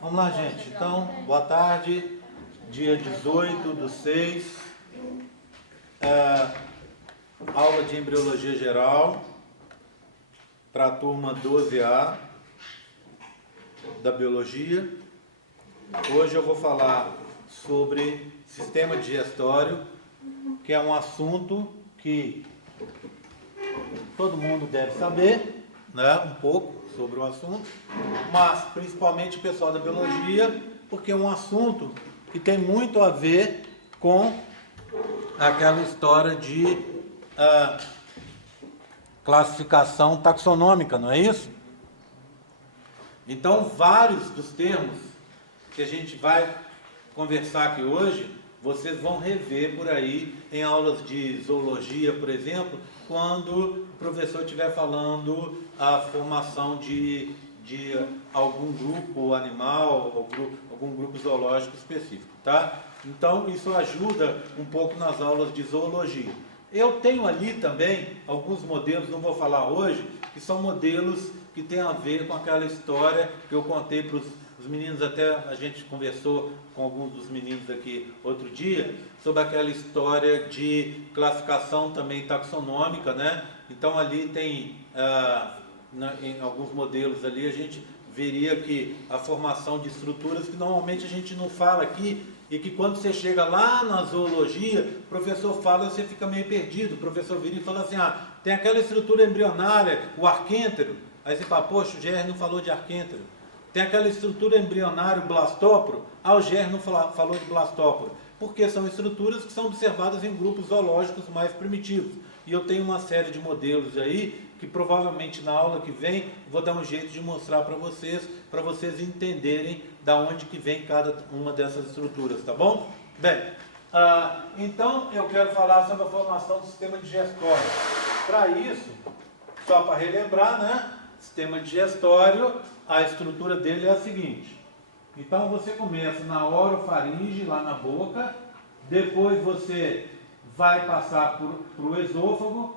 Vamos lá, gente. Então, boa tarde. Dia 18/6. Aula de Embriologia Geral para a turma 12A da Biologia. Hoje eu vou falar sobre sistema digestório, que é um assunto que todo mundo deve saber, né? Um pouco sobre o assunto, mas principalmente o pessoal da biologia, porque é um assunto que tem muito a ver com aquela história de classificação taxonômica, não é isso? Então, vários dos termos que a gente vai conversar aqui hoje, vocês vão rever por aí em aulas de zoologia, por exemplo, quando o professor estiver falando a formação de algum grupo animal, algum grupo zoológico específico, tá? Então, isso ajuda um pouco nas aulas de zoologia. Eu tenho ali também alguns modelos, não vou falar hoje, que são modelos que têm a ver com aquela história que eu contei para os meninos, até a gente conversou com alguns dos meninos aqui outro dia, sobre aquela história de classificação também taxonômica, né? Então ali tem, em alguns modelos ali, a gente veria que a formação de estruturas que normalmente a gente não fala aqui, e que quando você chega lá na zoologia, o professor fala e você fica meio perdido. O professor vira e fala assim, tem aquela estrutura embrionária, o arquêntero. Aí você fala, poxa, o GR não falou de arquêntero. Tem aquela estrutura embrionária, o blastóporo. O GR não falou de blastóporo. Porque são estruturas que são observadas em grupos zoológicos mais primitivos. E eu tenho uma série de modelos aí, que provavelmente na aula que vem, vou dar um jeito de mostrar para vocês entenderem da onde que vem cada uma dessas estruturas, tá bom? Bem, então eu quero falar sobre a formação do sistema digestório. Para isso, só para relembrar, né? Sistema digestório, a estrutura dele é a seguinte. Então você começa na orofaringe, lá na boca, depois você vai passar por o esôfago,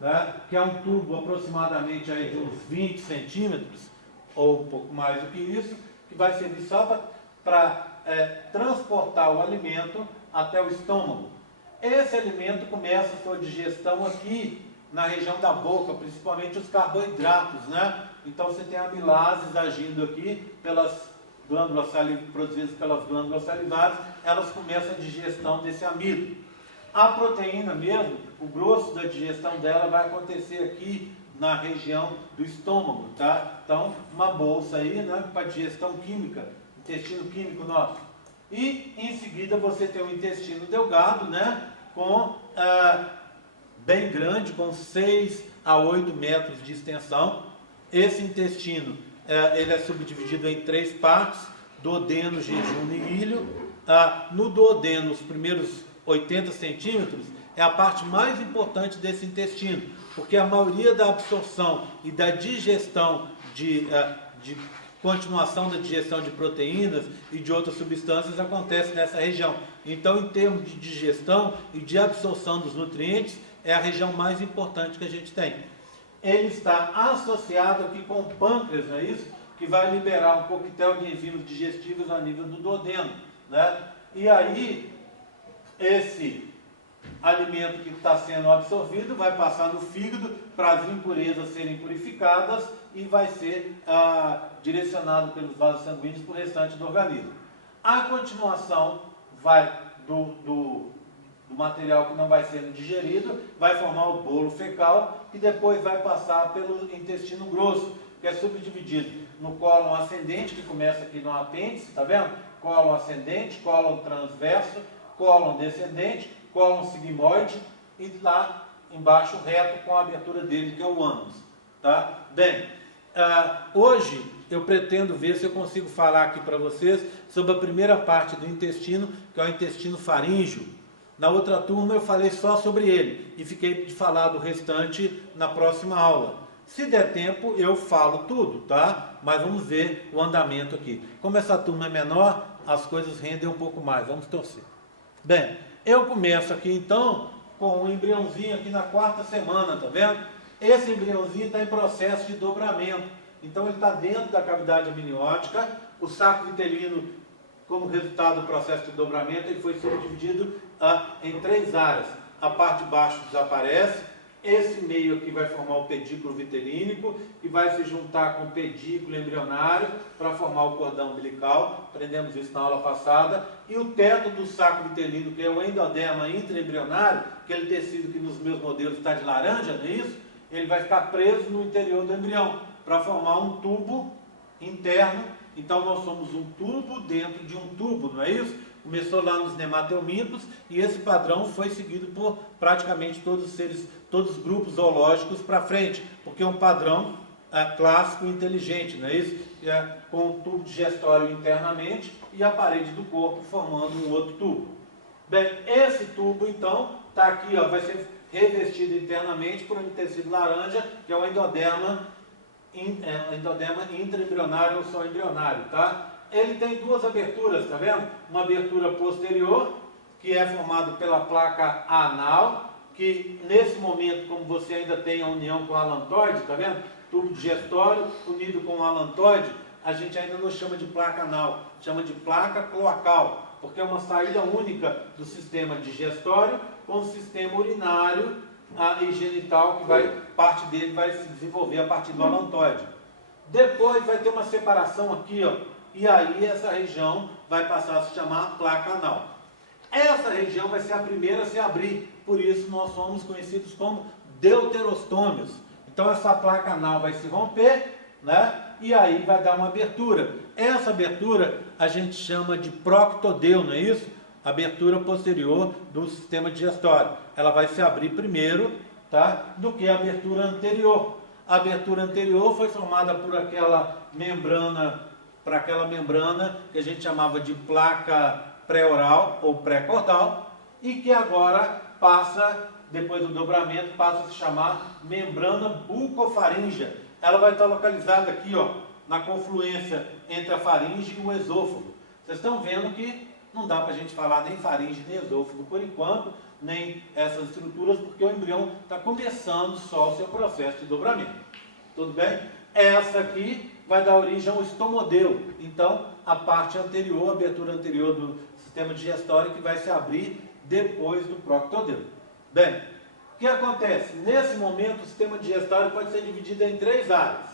né, que é um tubo aproximadamente aí de uns 20 centímetros, ou um pouco mais do que isso, que vai servir só para transportar o alimento até o estômago. Esse alimento começa a sua digestão aqui na região da boca, principalmente os carboidratos, né? Então você tem amilases agindo aqui pelas glândulas produzidas pelas glândulas salivares, elas começam a digestão desse amido. A proteína mesmo, o grosso da digestão dela vai acontecer aqui na região do estômago, tá? Então, uma bolsa aí, né, para digestão química, intestino químico nosso. E, em seguida, você tem o intestino delgado, né, bem grande, com 6 a 8 metros de extensão. Esse intestino, ele é subdividido em 3 partes, duodeno, jejum e ilho. No duodeno, os primeiros 80 centímetros é a parte mais importante desse intestino, porque a maioria da absorção e da digestão de continuação da digestão de proteínas e de outras substâncias acontece nessa região. Então, em termos de digestão e de absorção dos nutrientes, é a região mais importante que a gente tem. Ele está associado aqui com o pâncreas, não é isso? Que vai liberar um coquetel de enzimas digestivas a nível do duodeno, né? E aí, esse alimento que está sendo absorvido vai passar no fígado para as impurezas serem purificadas e vai ser direcionado pelos vasos sanguíneos para o restante do organismo. A continuação vai do material que não vai sendo digerido, vai formar o bolo fecal e depois vai passar pelo intestino grosso, que é subdividido no cólon ascendente, que começa aqui no apêndice, tá vendo? Cólon ascendente, cólon transverso, cólon descendente, cólon sigmoide e lá embaixo reto com a abertura dele, que é o ânus, tá? Bem, hoje eu pretendo ver se eu consigo falar aqui para vocês sobre a primeira parte do intestino, que é o intestino faríngeo. Na outra turma eu falei só sobre ele e fiquei de falar do restante na próxima aula. Se der tempo eu falo tudo, tá? Mas vamos ver o andamento aqui. Como essa turma é menor, as coisas rendem um pouco mais, vamos torcer. Bem, eu começo aqui então com um embriãozinho aqui na 4ª semana, tá vendo? Esse embriãozinho está em processo de dobramento. Então ele está dentro da cavidade amniótica. O saco vitelino, como resultado do processo de dobramento, ele foi subdividido em 3 áreas. A parte de baixo desaparece, esse meio aqui vai formar o pedículo vitelínico e vai se juntar com o pedículo embrionário para formar o cordão umbilical. Aprendemos isso na aula passada. E o teto do saco vitelino, que é o endoderma intraembrionário, aquele tecido que nos meus modelos está de laranja, não é isso? Ele vai ficar preso no interior do embrião para formar um tubo interno. Então nós somos um tubo dentro de um tubo, não é isso? Começou lá nos nematelmintos e esse padrão foi seguido por praticamente todos os seres, todos os grupos zoológicos para frente, porque é um padrão clássico e inteligente, não é isso? Com um tubo digestório internamente e a parede do corpo formando um outro tubo. Bem, esse tubo então está aqui, ó, vai ser revestido internamente por um tecido laranja, que é o endoderma intraembrionário ou só embrionário, tá? Ele tem 2 aberturas, tá vendo? Uma abertura posterior, que é formada pela placa anal, que nesse momento, como você ainda tem a união com o alantoide, tá vendo? Tubo digestório unido com o alantoide, a gente ainda não chama de placa anal, chama de placa cloacal, porque é uma saída única do sistema digestório com o sistema urinário e genital, que parte dele vai se desenvolver a partir do alantoide. Depois vai ter uma separação aqui, ó, e aí essa região vai passar a se chamar placa anal. Essa região vai ser a primeira a se abrir, por isso nós somos conhecidos como deuterostômios. Então essa placa anal vai se romper, né? E aí vai dar uma abertura. Essa abertura a gente chama de proctodeu, não é isso? Abertura posterior do sistema digestório. Ela vai se abrir primeiro, tá? Do que a abertura anterior. A abertura anterior foi formada por aquela membrana que a gente chamava de placa pré-oral ou pré-cordal e que agora passa, depois do dobramento, passa a se chamar membrana bucofaríngea. Ela vai estar localizada aqui, ó, na confluência entre a faringe e o esôfago. Vocês estão vendo que não dá para a gente falar nem faringe nem esôfago por enquanto, nem essas estruturas, porque o embrião está começando só o seu processo de dobramento. Tudo bem? Essa aqui vai dar origem ao estomodeu. Então, a parte anterior, a abertura anterior do sistema digestório, que vai se abrir depois do proctodeu. Bem, o que acontece? Nesse momento, o sistema digestório pode ser dividido em 3 áreas.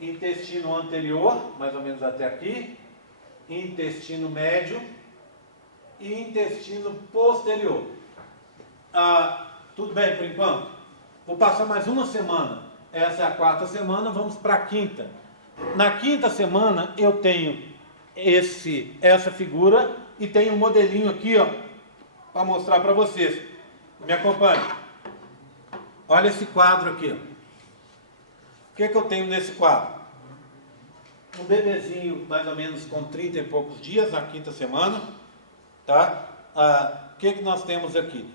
Intestino anterior, mais ou menos até aqui, intestino médio e intestino posterior. Tudo bem por enquanto? Vou passar mais uma semana. Essa é a 4ª semana, vamos para a 5ª. Na 5ª semana eu tenho essa figura e tenho um modelinho aqui, ó, para mostrar para vocês. Me acompanhe. Olha esse quadro aqui, ó. O que eu tenho nesse quadro? Um bebezinho mais ou menos com 30 e poucos dias, na 5ª semana, tá? O que nós temos aqui?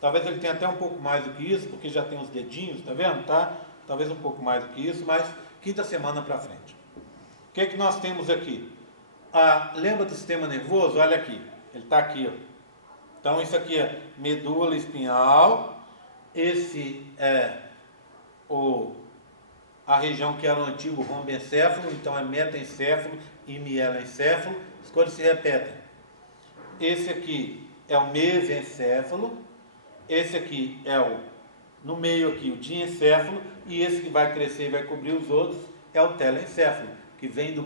Talvez ele tenha até um pouco mais do que isso, porque já tem os dedinhos, tá vendo? Tá? Talvez um pouco mais do que isso, mas 5ª semana para frente. O que nós temos aqui? Lembra do sistema nervoso? Olha aqui, ele está aqui, ó. Então isso aqui é medula espinhal, esse é a região que era o antigo rombencéfalo, então é metaencéfalo e mielencéfalo, as coisas se repetem. Esse aqui é o mesencéfalo, esse aqui é no meio aqui, o diencéfalo, e esse que vai crescer e vai cobrir os outros é o telencéfalo, que vem do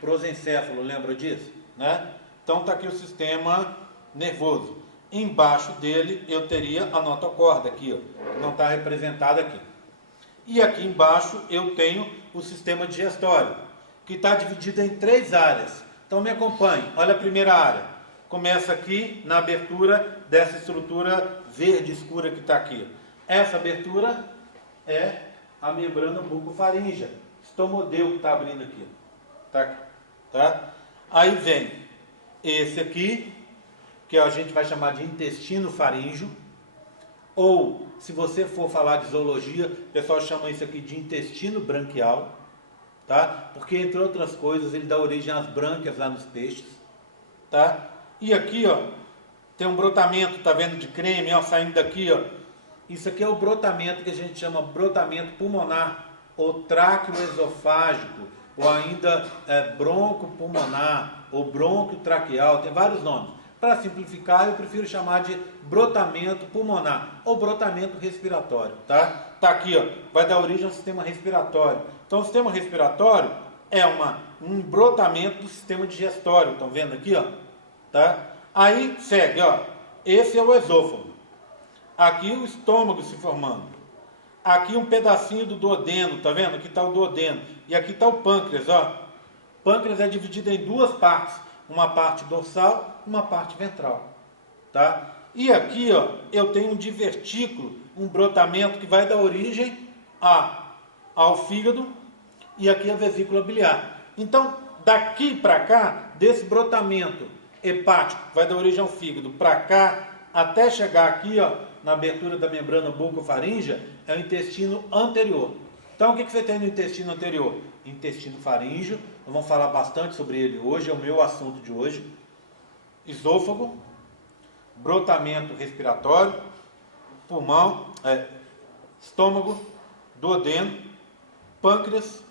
prosencéfalo, lembra disso? Né? Então está aqui o sistema nervoso. Embaixo dele eu teria a notocorda aqui, ó, que não está representada aqui. E aqui embaixo eu tenho o sistema digestório, que está dividido em 3 áreas. Então me acompanhe, olha a primeira área. Começa aqui na abertura dessa estrutura verde escura que está aqui. Essa abertura é a membrana bucofaríngea, estomodeu que está abrindo aqui. Tá? Aí vem esse aqui, que a gente vai chamar de intestino faríngeo, ou, se você for falar de zoologia, o pessoal chama isso aqui de intestino branquial, tá? Porque, entre outras coisas, ele dá origem às brânquias lá nos peixes, tá? E aqui, ó, tem um brotamento, tá vendo, de creme, ó, saindo daqui, ó, Isso aqui é o brotamento que a gente chama brotamento pulmonar, ou tráqueo-esofágico, ou ainda broncopulmonar, ou bronquiotraqueal, tem vários nomes. Para simplificar, eu prefiro chamar de brotamento pulmonar, ou brotamento respiratório, tá? Tá aqui, ó, vai dar origem ao sistema respiratório. Então, o sistema respiratório é um brotamento do sistema digestório, estão vendo aqui, ó? Tá? Aí, segue, ó, esse é o esôfago. Aqui o estômago se formando. Aqui um pedacinho do duodeno, tá vendo? Aqui está o duodeno. E aqui está o pâncreas, ó. O pâncreas é dividido em duas partes. Uma parte dorsal e uma parte ventral. Tá? E aqui, ó, eu tenho um divertículo, um brotamento que vai dar origem ao fígado. E aqui a vesícula biliar. Então, daqui para cá, desse brotamento hepático, vai dar origem ao fígado, para cá, até chegar aqui, ó, na abertura da membrana bucofaríngea, é o intestino anterior. Então, o que você tem no intestino anterior? Intestino faríngeo, nós vamos falar bastante sobre ele hoje, é o meu assunto de hoje. Esôfago, brotamento respiratório, pulmão, estômago, duodeno, pâncreas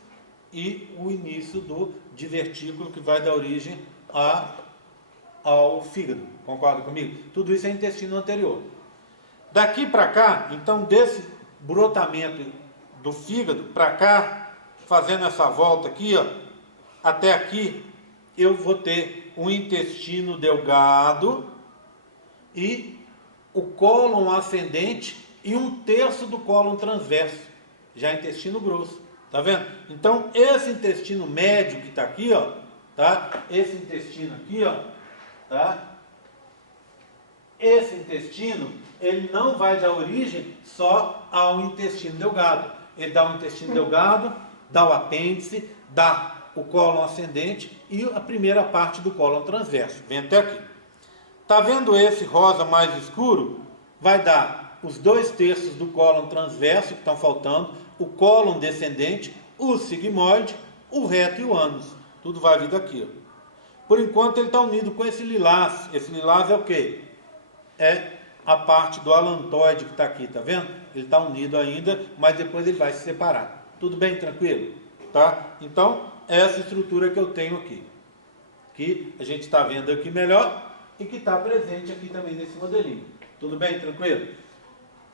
e o início do divertículo que vai dar origem ao fígado. Concorda comigo? Tudo isso é intestino anterior. Daqui para cá, então, desse brotamento do fígado para cá, fazendo essa volta aqui, ó, até aqui, eu vou ter um intestino delgado e o cólon ascendente e um terço do cólon transverso, já é intestino grosso, tá vendo? Então, esse intestino médio que está aqui, ó, tá? Esse intestino aqui, ó, tá? Esse intestino, ele não vai dar origem só ao intestino delgado. Ele dá o intestino delgado, dá o apêndice, dá o cólon ascendente e a primeira parte do cólon transverso. Vem até aqui. Tá vendo esse rosa mais escuro? Vai dar os 2/3 do cólon transverso que estão faltando, o cólon descendente, o sigmoide, o reto e o ânus. Tudo vai vir daqui, ó. Por enquanto ele está unido com esse lilás. Esse lilás é o quê? É a parte do alantoide que está aqui, tá vendo? Ele está unido ainda, mas depois ele vai se separar. Tudo bem, tranquilo? Tá? Então, essa estrutura que eu tenho aqui, que a gente está vendo aqui melhor e que está presente aqui também nesse modelinho. Tudo bem, tranquilo?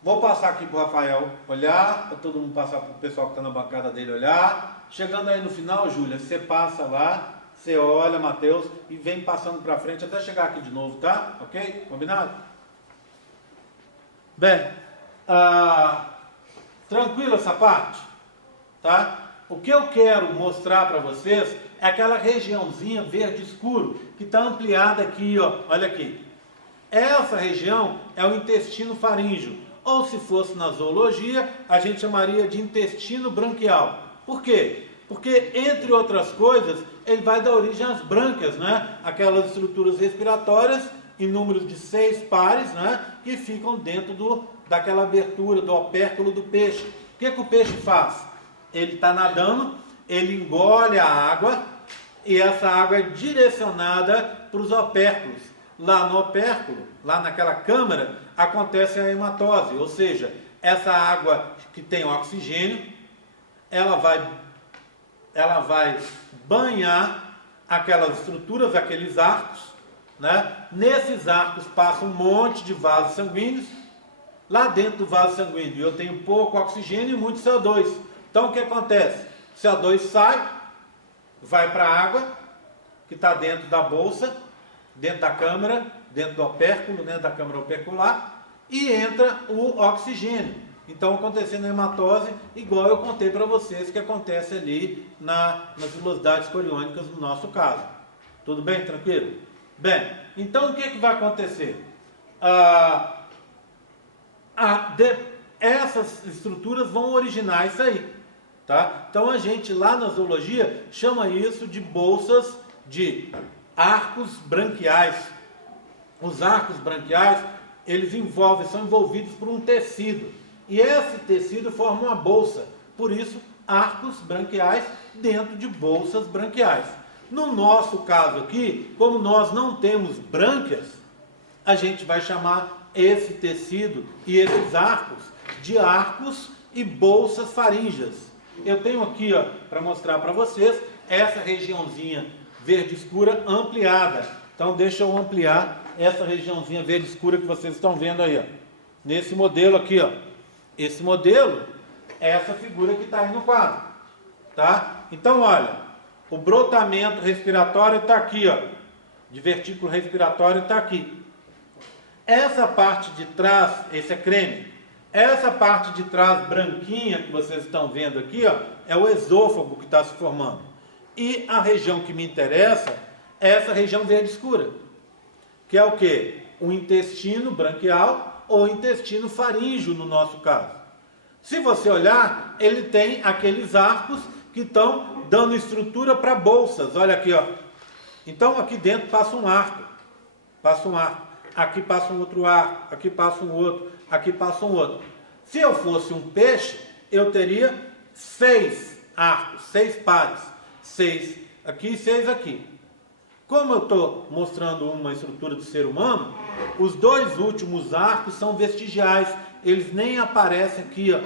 Vou passar aqui para o Rafael olhar, para todo mundo passar para o pessoal que está na bancada dele olhar. Chegando aí no final, Júlia, você passa lá, você olha, Matheus, e vem passando para frente até chegar aqui de novo, tá? Ok? Combinado? Bem, tranquilo essa parte? Tá? O que eu quero mostrar para vocês é aquela regiãozinha verde escuro que está ampliada aqui, ó. Olha aqui. Essa região é o intestino faríngeo, ou se fosse na zoologia, a gente chamaria de intestino branquial. Por quê? Porque, entre outras coisas, ele vai dar origem às brânquias, né? Aquelas estruturas respiratórias em números de 6 pares, né? Que ficam dentro daquela abertura, do opérculo do peixe. O que o peixe faz? Ele está nadando, ele engole a água e essa água é direcionada para os opérculos. Lá no opérculo, lá naquela câmara, acontece a hematose, ou seja, essa água que tem oxigênio, ela vai banhar aquelas estruturas, aqueles arcos, né? Nesses arcos passa um monte de vasos sanguíneos. Lá dentro do vaso sanguíneo eu tenho pouco oxigênio e muito CO2. Então o que acontece? O CO2 sai, vai para a água que está dentro da bolsa, dentro da câmara, dentro do opérculo, dentro da câmara opercular, e entra o oxigênio. Então acontecendo a hematose, igual eu contei para vocês que acontece ali nas velocidades coriônicas no nosso caso. Tudo bem? Tranquilo? Bem, então o que vai acontecer? Essas estruturas vão originar isso aí. Tá? Então a gente lá na zoologia chama isso de bolsas de arcos branquiais. Os arcos branquiais, eles são envolvidos por um tecido. E esse tecido forma uma bolsa. Por isso, arcos branquiais dentro de bolsas branquiais. No nosso caso aqui, como nós não temos brânquias, a gente vai chamar esse tecido e esses arcos de arcos e bolsas faríngeas. Eu tenho aqui, ó, para mostrar para vocês, essa regiãozinha verde escura ampliada. Então deixa eu ampliar essa regiãozinha verde escura que vocês estão vendo aí, ó. Nesse modelo aqui, ó. Esse modelo é essa figura que está aí no quadro, tá? Então, olha, o brotamento respiratório está aqui, ó. De vertículo respiratório está aqui. Essa parte de trás, esse é creme. Essa parte de trás branquinha que vocês estão vendo aqui, ó, é o esôfago que está se formando. E a região que me interessa é essa região verde escura, que é o quê? O intestino branquial ou intestino faríngeo, no nosso caso. Se você olhar, ele tem aqueles arcos que estão dando estrutura para bolsas. Olha aqui, ó. Então aqui dentro passa um arco. Passa um arco. Aqui passa um outro arco. Aqui passa um outro. Aqui passa um outro. Se eu fosse um peixe, eu teria 6 arcos, 6 pares. 6 aqui e 6 aqui. Como eu estou mostrando uma estrutura do ser humano, os 2 últimos arcos são vestigiais. Eles nem aparecem aqui, ó.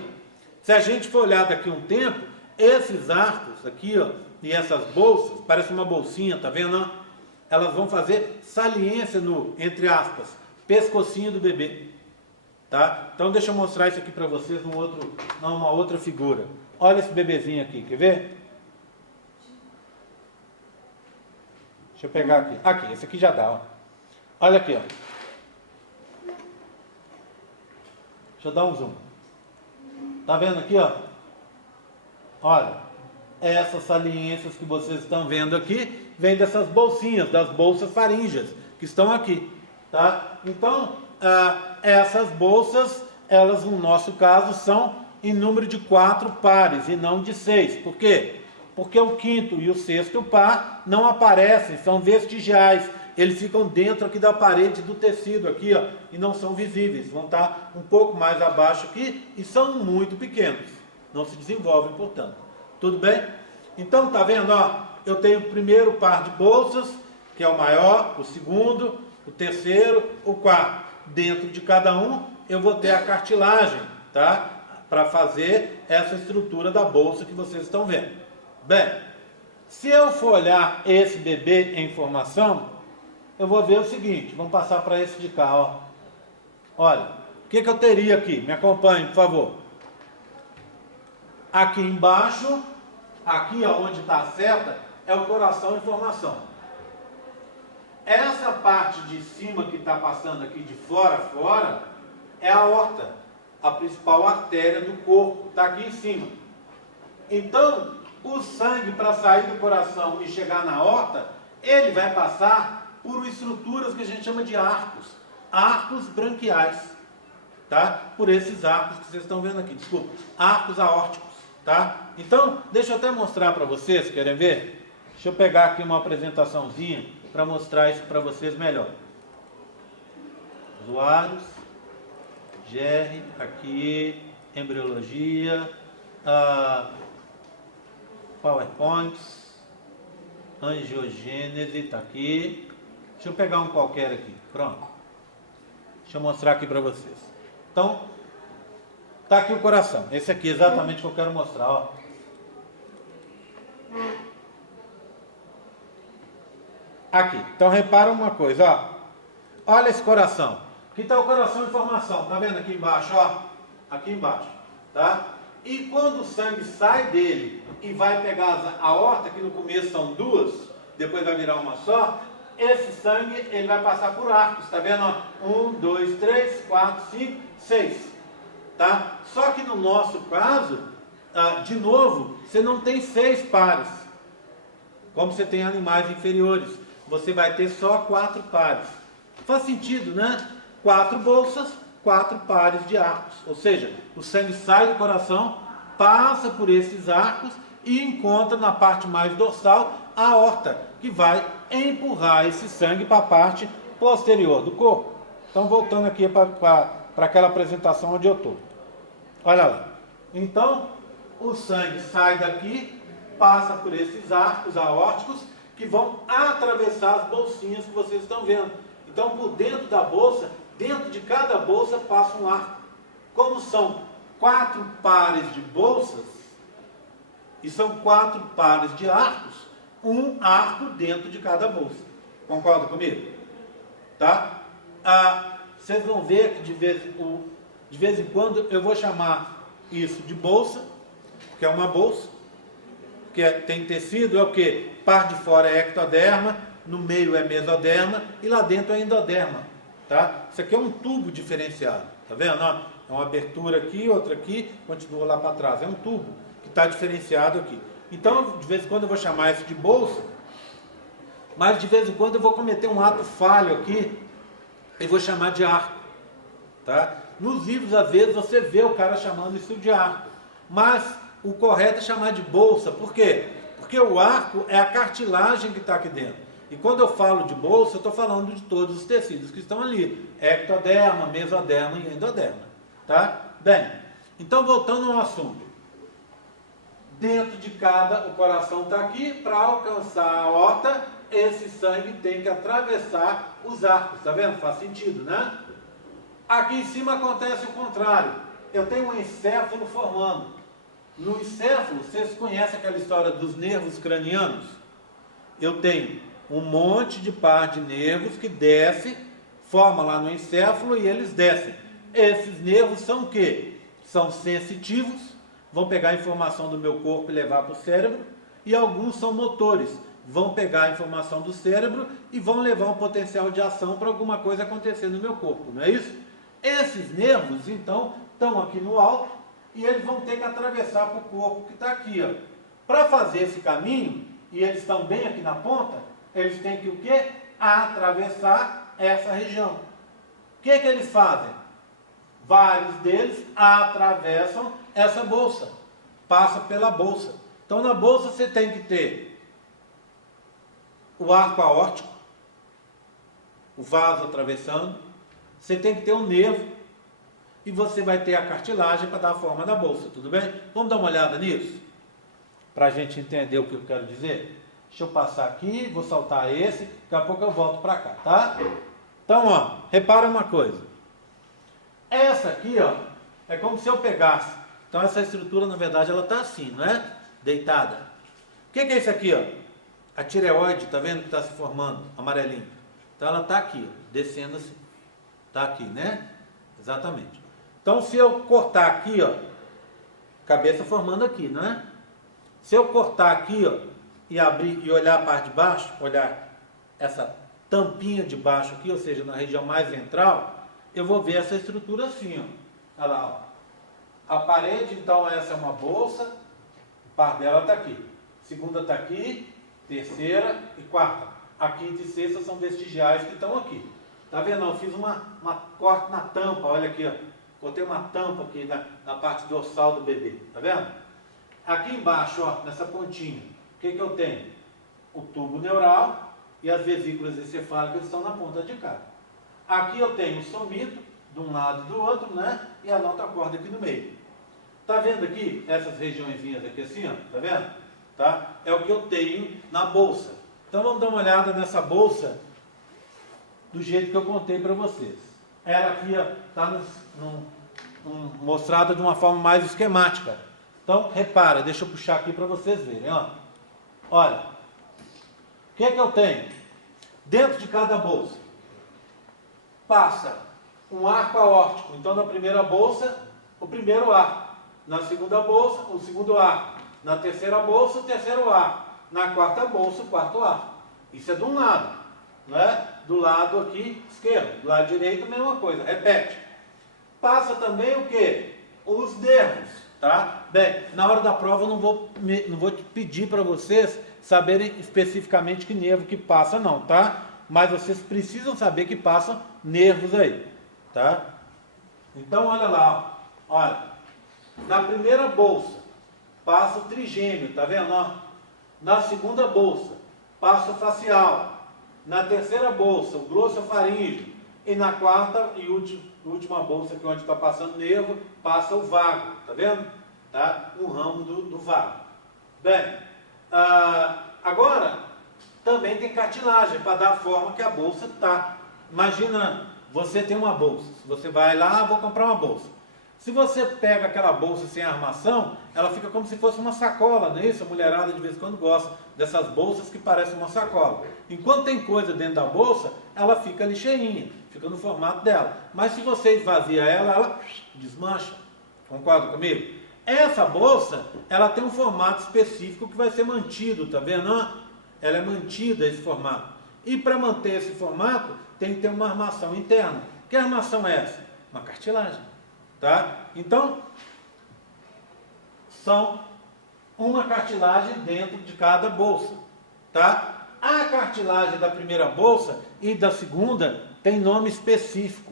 Se a gente for olhar daqui a um tempo, esses arcos aqui, ó, e essas bolsas, parece uma bolsinha, tá vendo? Ó? Elas vão fazer saliência no, entre aspas, pescocinho do bebê. Tá? Então deixa eu mostrar isso aqui para vocês numa outra figura. Olha esse bebezinho aqui, quer ver? Deixa eu pegar aqui. Aqui, esse aqui já dá, ó. Olha aqui, ó. Deixa eu dar um zoom. Tá vendo aqui, ó? Olha, essas saliências que vocês estão vendo aqui, vêm dessas bolsinhas, das bolsas faríngeas, que estão aqui, tá? Então, essas bolsas, elas no nosso caso, são em número de 4 pares e não de 6. Por quê? Porque o 5º e o 6º par não aparecem, são vestigiais. Eles ficam dentro aqui da parede do tecido aqui, ó, e não são visíveis. Vão estar um pouco mais abaixo aqui e são muito pequenos. Não se desenvolvem, portanto. Tudo bem? Então, tá vendo, ó? Eu tenho o primeiro par de bolsas, que é o maior, o segundo, o terceiro, o quarto. Dentro de cada um, eu vou ter a cartilagem, tá? Para fazer essa estrutura da bolsa que vocês estão vendo. Bem, se eu for olhar esse bebê em formação, eu vou ver o seguinte, vamos passar para esse de cá, ó. Olha, o que eu teria aqui? Me acompanhe, por favor. Aqui embaixo, aqui onde está a seta, é o coração em formação. Essa parte de cima que está passando aqui de fora a fora, é a aorta, a principal artéria do corpo, está aqui em cima. Então, o sangue para sair do coração e chegar na aorta, ele vai passar por estruturas que a gente chama de arcos branquiais, tá? Por esses arcos que vocês estão vendo aqui, desculpa, arcos aórticos, tá? Então, deixa eu até mostrar para vocês, querem ver? Deixa eu pegar aqui uma apresentaçãozinha para mostrar isso para vocês melhor. Usuários, GR, aqui, embriologia, PowerPoints, angiogênese, está aqui. Deixa eu pegar um qualquer aqui, pronto. Deixa eu mostrar aqui para vocês. Então, está aqui o coração. Esse aqui exatamente que eu quero mostrar, ó. Aqui, então repara uma coisa, ó. Olha esse coração. Aqui está o coração em formação, tá vendo aqui embaixo, ó? Aqui embaixo, tá? E quando o sangue sai dele e vai pegar a aorta, que no começo são 2, depois vai virar uma só, esse sangue ele vai passar por arcos, tá vendo? 1, 2, 3, 4, 5, 6, tá? Só que no nosso caso, de novo, você não tem 6 pares, como você tem animais inferiores, você vai ter só 4 pares. Faz sentido, né? 4 bolsas, 4 pares de arcos, ou seja, o sangue sai do coração, passa por esses arcos e encontra na parte mais dorsal a aorta, que vai empurrar esse sangue para a parte posterior do corpo. Então, voltando aqui para aquela apresentação onde eu estou. Olha lá. Então, o sangue sai daqui, passa por esses arcos aórticos, que vão atravessar as bolsinhas que vocês estão vendo. Então, por dentro da bolsa, dentro de cada bolsa passa um arco. Como são 4 pares de bolsas, e são 4 pares de arcos, um arco dentro de cada bolsa. Concorda comigo? Tá? Vocês vão ver que de vez em quando eu vou chamar isso de bolsa, que é uma bolsa, que tem tecido, é o que? Parte de fora é ectoderma, no meio é mesoderma e lá dentro é endoderma. Tá? Isso aqui é um tubo diferenciado, tá vendo? É uma abertura aqui, outra aqui, continua lá para trás. É um tubo que está diferenciado aqui. Então, de vez em quando eu vou chamar isso de bolsa, mas de vez em quando eu vou cometer um ato falho aqui e vou chamar de arco. Tá? Nos livros, às vezes, você vê o cara chamando isso de arco, mas o correto é chamar de bolsa. Por quê? Porque o arco é a cartilagem que está aqui dentro. E quando eu falo de bolsa, eu estou falando de todos os tecidos que estão ali. Ectoderma, mesoderma e endoderma. Tá? Bem, então voltando ao assunto. Dentro de cada, o coração está aqui, para alcançar a aorta, esse sangue tem que atravessar os arcos. Tá vendo? Faz sentido, né? Aqui em cima acontece o contrário. Eu tenho um encéfalo formando. No encéfalo, vocês conhecem aquela história dos nervos cranianos? Eu tenho um monte de par de nervos que desce, forma lá no encéfalo e eles descem. Esses nervos são o quê? São sensitivos, vão pegar a informação do meu corpo e levar para o cérebro, e alguns são motores, vão pegar a informação do cérebro e vão levar um potencial de ação para alguma coisa acontecer no meu corpo, não é isso? Esses nervos, então, estão aqui no alto e eles vão ter que atravessar para o corpo que está aqui. Para fazer esse caminho, e eles estão bem aqui na ponta, eles têm que o quê? Atravessar essa região. O que eles fazem? Vários deles atravessam essa bolsa, passa pela bolsa. Então na bolsa você tem que ter o arco aórtico, o vaso atravessando, você tem que ter um nervo e você vai ter a cartilagem para dar a forma da bolsa, tudo bem? Vamos dar uma olhada nisso? Para a gente entender o que eu quero dizer? Deixa eu passar aqui, vou saltar esse, daqui a pouco eu volto para cá, tá? Então, ó, repara uma coisa. Essa aqui, ó, é como se eu pegasse. Então, essa estrutura, na verdade, ela tá assim, não é? Deitada. O que é isso aqui, ó? A tireoide, tá vendo que está se formando, amarelinho? Então, ela tá aqui, ó, descendo assim. Tá aqui, né? Exatamente. Então, se eu cortar aqui, ó, cabeça formando aqui, não é? Se eu cortar aqui, ó, e abrir e olhar a parte de baixo, olhar essa tampinha de baixo aqui, ou seja, na região mais ventral, eu vou ver essa estrutura assim, ó. Olha lá, ó. A parede, então, essa é uma bolsa, a parte dela está aqui. Segunda está aqui, terceira e quarta. A quinta e sexta são vestigiais que estão aqui. Tá vendo? Eu fiz uma corte na tampa, olha aqui, ó. Botei uma tampa aqui na parte dorsal do bebê, tá vendo? Aqui embaixo, ó, nessa pontinha, o que eu tenho? O tubo neural e as vesículas encefálicas estão na ponta de cá. Aqui eu tenho o somito, de um lado e do outro, né? E a notocorda aqui no meio. Tá vendo aqui? Essas regiõezinhas aqui assim, ó, tá vendo? Tá? É o que eu tenho na bolsa. Então vamos dar uma olhada nessa bolsa do jeito que eu contei para vocês. Ela aqui está mostrada de uma forma mais esquemática. Então, repara, deixa eu puxar aqui para vocês verem. Ó. Olha, o que eu tenho? Dentro de cada bolsa, passa um arco aórtico. Então, na primeira bolsa, o primeiro arco. Na segunda bolsa, o segundo arco. Na terceira bolsa, o terceiro arco. Na quarta bolsa, o quarto arco. Isso é de um lado, não é? Do lado aqui esquerdo. Do lado direito, a mesma coisa. Repete. Passa também o quê? Os nervos, tá? Bem, na hora da prova eu não vou te pedir para vocês saberem especificamente que nervo que passa não, tá? Mas vocês precisam saber que passam nervos aí, tá? Então, olha lá, ó. Olha. Na primeira bolsa, passa o trigêmeo, tá vendo? Ó? Na segunda bolsa, passa o facial. Na terceira bolsa, o glossofaríngeo. E na quarta e última bolsa, que é onde está passando o nervo, passa o vago, tá vendo? Tá? Um ramo do vago. Bem, agora, também tem cartilagem, para dar a forma que a bolsa está. Imagina você tem uma bolsa. Você vai lá, vou comprar uma bolsa. Se você pega aquela bolsa sem armação, ela fica como se fosse uma sacola, não é isso? A mulherada de vez em quando gosta dessas bolsas que parecem uma sacola. Enquanto tem coisa dentro da bolsa, ela fica ali cheinha, fica no formato dela. Mas se você esvazia ela, ela desmancha. Concorda comigo? Essa bolsa, ela tem um formato específico que vai ser mantido, tá vendo? Ela é mantida esse formato. E para manter esse formato, tem que ter uma armação interna. Que armação é essa? Uma cartilagem. Tá? Então, são uma cartilagem dentro de cada bolsa. Tá? A cartilagem da primeira bolsa e da segunda tem nome específico.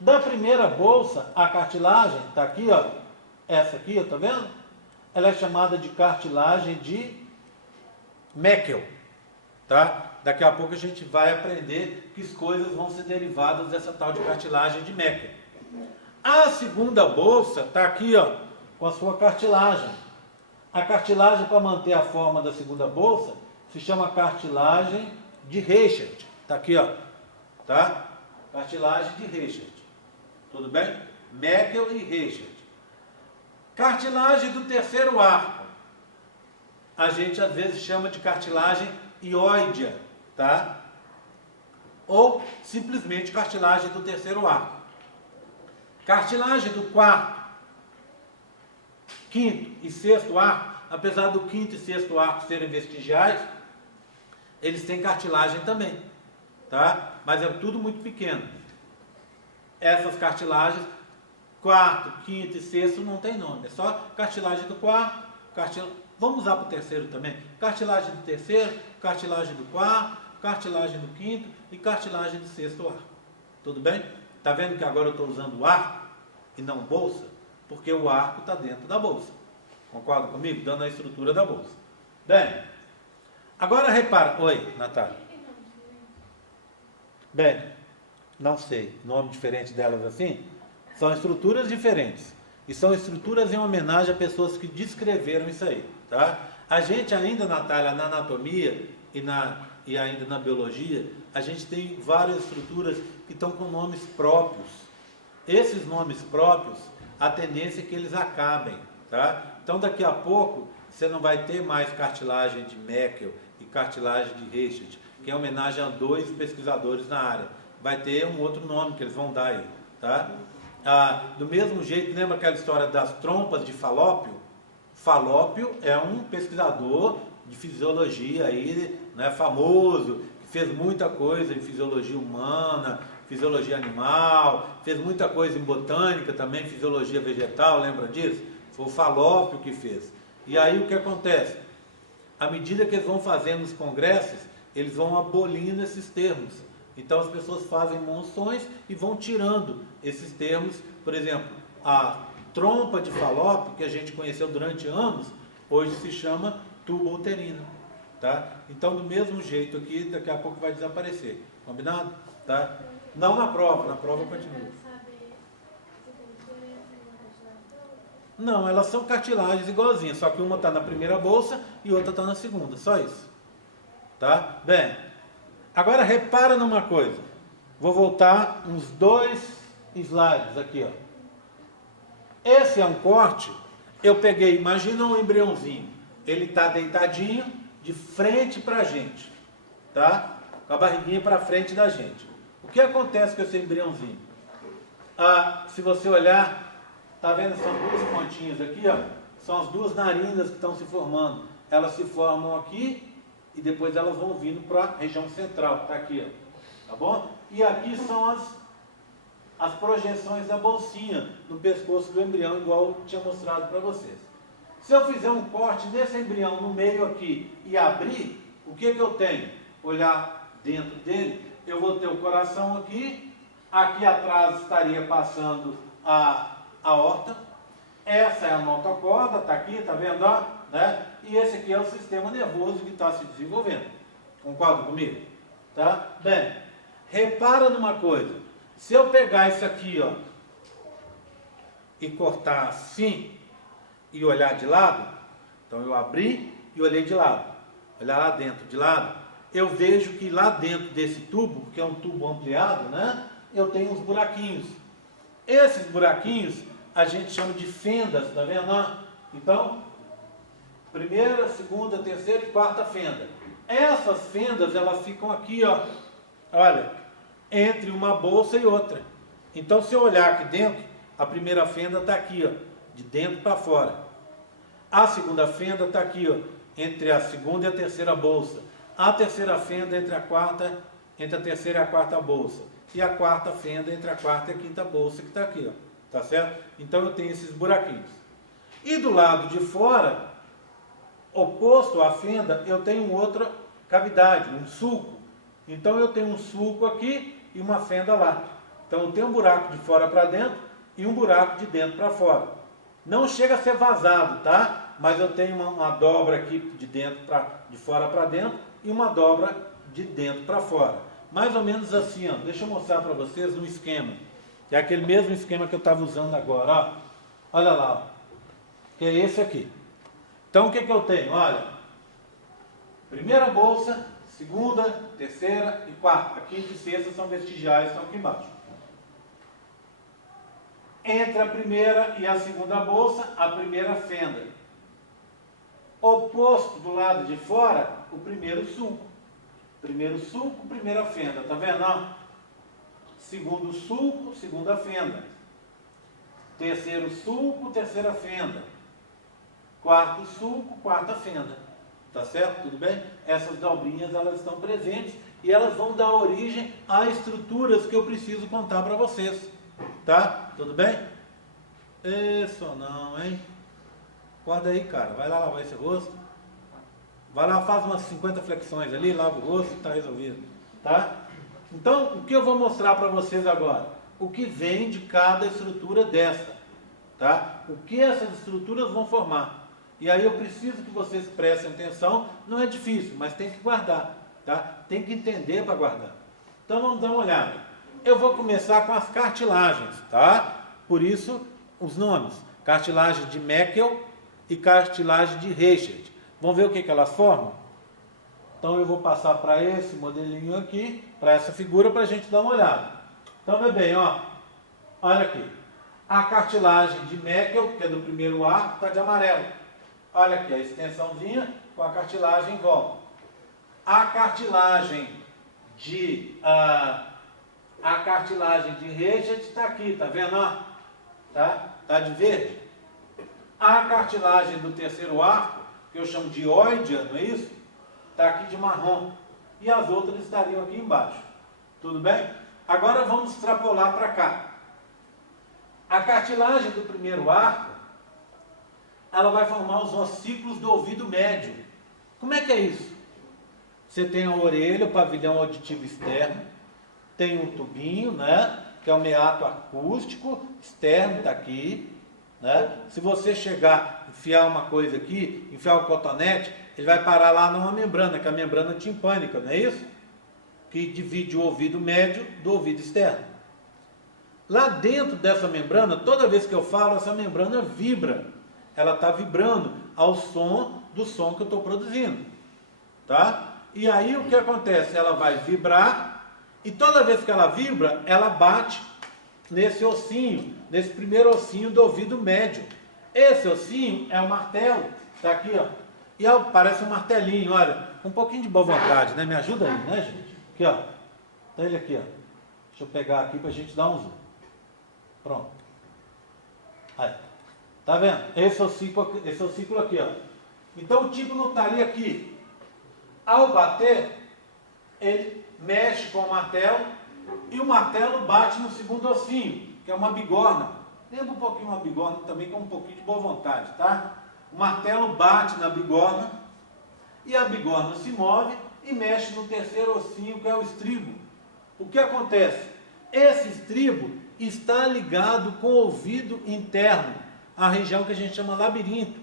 Da primeira bolsa, a cartilagem, está aqui, ó, essa aqui, ó, tá vendo? Ela é chamada de cartilagem de Meckel. Tá? Daqui a pouco a gente vai aprender que as coisas vão ser derivadas dessa tal de cartilagem de Meckel. A segunda bolsa está aqui, ó, com a sua cartilagem. A cartilagem, para manter a forma da segunda bolsa, se chama cartilagem de Reichert. Está aqui, ó, tá? Cartilagem de Reichert. Tudo bem? Meckel e Reichert. Cartilagem do terceiro arco. A gente às vezes chama de cartilagem ióidea, tá? Ou simplesmente cartilagem do terceiro arco. Cartilagem do quarto, quinto e sexto arco, apesar do quinto e sexto arco serem vestigiais, eles têm cartilagem também, tá? Mas é tudo muito pequeno. Essas cartilagens, quarto, quinto e sexto não tem nome, é só cartilagem do quarto, vamos usar para o terceiro também, cartilagem do terceiro, cartilagem do quarto, cartilagem do quinto e cartilagem do sexto arco. Tudo bem? Está vendo que agora eu estou usando o arco e não bolsa? Porque o arco está dentro da bolsa. Concorda comigo? Dando a estrutura da bolsa. Bem, agora repara. Oi, Natália. Bem, não sei. Nome diferente delas assim? São estruturas diferentes. E são estruturas em homenagem a pessoas que descreveram isso aí. Tá? A gente ainda, Natália, na anatomia e ainda na biologia, a gente tem várias estruturas que estão com nomes próprios. Esses nomes próprios, a tendência é que eles acabem, tá? Então daqui a pouco você não vai ter mais cartilagem de Meckel e cartilagem de Reichert, que é homenagem a dois pesquisadores na área. Vai ter um outro nome que eles vão dar aí, tá? Do mesmo jeito, lembra aquela história das trompas de Falópio? Falópio é um pesquisador de fisiologia aí, né, famoso, que fez muita coisa em fisiologia humana, fisiologia animal, fez muita coisa em botânica também, fisiologia vegetal, lembra disso? Foi o Falópio que fez. E aí o que acontece? À medida que eles vão fazendo os congressos, eles vão abolindo esses termos. Então as pessoas fazem monções e vão tirando esses termos. Por exemplo, a trompa de Falópio, que a gente conheceu durante anos, hoje se chama tubo uterino. Tá? Então, do mesmo jeito aqui, daqui a pouco vai desaparecer. Combinado? Tá? Não na prova continua. Não, elas são cartilagens igualzinhas, só que uma está na primeira bolsa e outra está na segunda, só isso. Tá? Bem, agora repara numa coisa. Vou voltar uns 2 slides aqui, ó. Esse é um corte, eu peguei, imagina um embriãozinho, ele está deitadinho de frente para a gente, tá? Com a barriguinha para frente da gente. O que acontece com esse embriãozinho? Se você olhar, tá vendo? São 2 pontinhas aqui, ó. São as 2 narinas que estão se formando. Elas se formam aqui e depois elas vão vindo para a região central, que está aqui, ó. Tá bom? E aqui são as projeções da bolsinha no pescoço do embrião, igual eu tinha mostrado para vocês. Se eu fizer um corte desse embrião no meio aqui e abrir, o que eu tenho? Olhar dentro dele, eu vou ter o coração aqui atrás estaria passando a aorta, essa é a notocorda, está aqui, está vendo? Ó, né? E esse aqui é o sistema nervoso que está se desenvolvendo. Concorda comigo? Tá? Bem, repara numa coisa, se eu pegar isso aqui, ó, e cortar assim, e olhar de lado, então eu abri e olhei de lado, olhar lá dentro de lado, eu vejo que lá dentro desse tubo, que é um tubo ampliado, né? eu tenho uns buraquinhos. Esses buraquinhos a gente chama de fendas, tá vendo? Então, primeira, segunda, terceira e quarta fenda. Essas fendas, elas ficam aqui, ó, olha, entre uma bolsa e outra. Então, se eu olhar aqui dentro, a primeira fenda está aqui, ó, de dentro para fora. A segunda fenda está aqui, ó, entre a segunda e a terceira bolsa. A terceira fenda entre a terceira e a quarta bolsa. E a quarta fenda entre a quarta e a quinta bolsa, que está aqui, ó, tá certo? Então, eu tenho esses buraquinhos. E do lado de fora, oposto à fenda, eu tenho outra cavidade, um sulco. Então, eu tenho um sulco aqui e uma fenda lá. Então, eu tenho um buraco de fora para dentro e um buraco de dentro para fora. Não chega a ser vazado, tá? Mas eu tenho uma dobra aqui de fora para dentro e uma dobra de dentro para fora. Mais ou menos assim, ó. Deixa eu mostrar para vocês um esquema. É aquele mesmo esquema que eu estava usando agora, ó. Olha lá, ó. Que é esse aqui. Então, o que eu tenho? Olha, primeira bolsa, segunda, terceira e quarta. A quinta e sexta são vestigiais, estão aqui embaixo. Entre a primeira e a segunda bolsa, a primeira fenda. Oposto do lado de fora, o primeiro sulco. Primeiro sulco, primeira fenda, tá vendo? Segundo sulco, segunda fenda. Terceiro sulco, terceira fenda. Quarto sulco, quarta fenda. Tá certo? Tudo bem? Essas dobrinhas, elas estão presentes e elas vão dar origem a estruturas que eu preciso contar para vocês. Tá? Tudo bem? Isso não, hein? Acorda aí, cara. Vai lá lavar esse rosto. Vai lá, faz umas 50 flexões ali, lava o rosto e tá resolvido. Tá? Então, o que eu vou mostrar para vocês agora? O que vem de cada estrutura dessa. Tá? O que essas estruturas vão formar. E aí eu preciso que vocês prestem atenção. Não é difícil, mas tem que guardar. Tá? Tem que entender para guardar. Então, vamos dar uma olhada. Eu vou começar com as cartilagens, tá? Por isso, os nomes. Cartilagem de Meckel e cartilagem de Reichert. Vamos ver o que elas formam? Então, eu vou passar para esse modelinho aqui, para essa figura, para a gente dar uma olhada. Então, vê bem, ó. Olha aqui. A cartilagem de Meckel, que é do primeiro arco, está de amarelo. Olha aqui, a extensãozinha com a cartilagem em volta. A cartilagem de Reichert está aqui, tá vendo? Tá de verde. A cartilagem do terceiro arco, que eu chamo de oidia, não é isso? Está aqui de marrom. E as outras estariam aqui embaixo. Tudo bem? Agora vamos extrapolar para cá. A cartilagem do primeiro arco, ela vai formar os ossículos do ouvido médio. Como é que é isso? Você tem a orelha, o pavilhão auditivo externo, tem um tubinho, né? Que é o meato acústico externo, está aqui. Né? Se você chegar, enfiar uma coisa aqui, enfiar o cotonete, ele vai parar lá numa membrana, que é a membrana timpânica, não é isso? Que divide o ouvido médio do ouvido externo. Lá dentro dessa membrana, toda vez que eu falo, essa membrana vibra. Ela está vibrando ao som do som que eu estou produzindo. Tá? E aí o que acontece? Ela vai vibrar e toda vez que ela vibra, ela bate nesse ossinho, nesse primeiro ossinho do ouvido médio. Esse ossinho é o martelo, está aqui, ó. E parece um martelinho, olha, um pouquinho de boa vontade, né? Me ajuda aí, né, gente? Aqui, ó. Tá ele aqui, ó. Deixa eu pegar aqui para a gente dar um zoom. Pronto. Aí. Tá vendo? Esse ossículo aqui, ó. Então o tímpano estaria aqui. Ao bater, ele mexe com o martelo e o martelo bate no segundo ossinho, que é uma bigorna. Lembra um pouquinho uma bigorna também com um pouquinho de boa vontade, tá? O martelo bate na bigorna e a bigorna se move e mexe no terceiro ossinho, que é o estribo. O que acontece? Esse estribo está ligado com o ouvido interno, a região que a gente chama labirinto.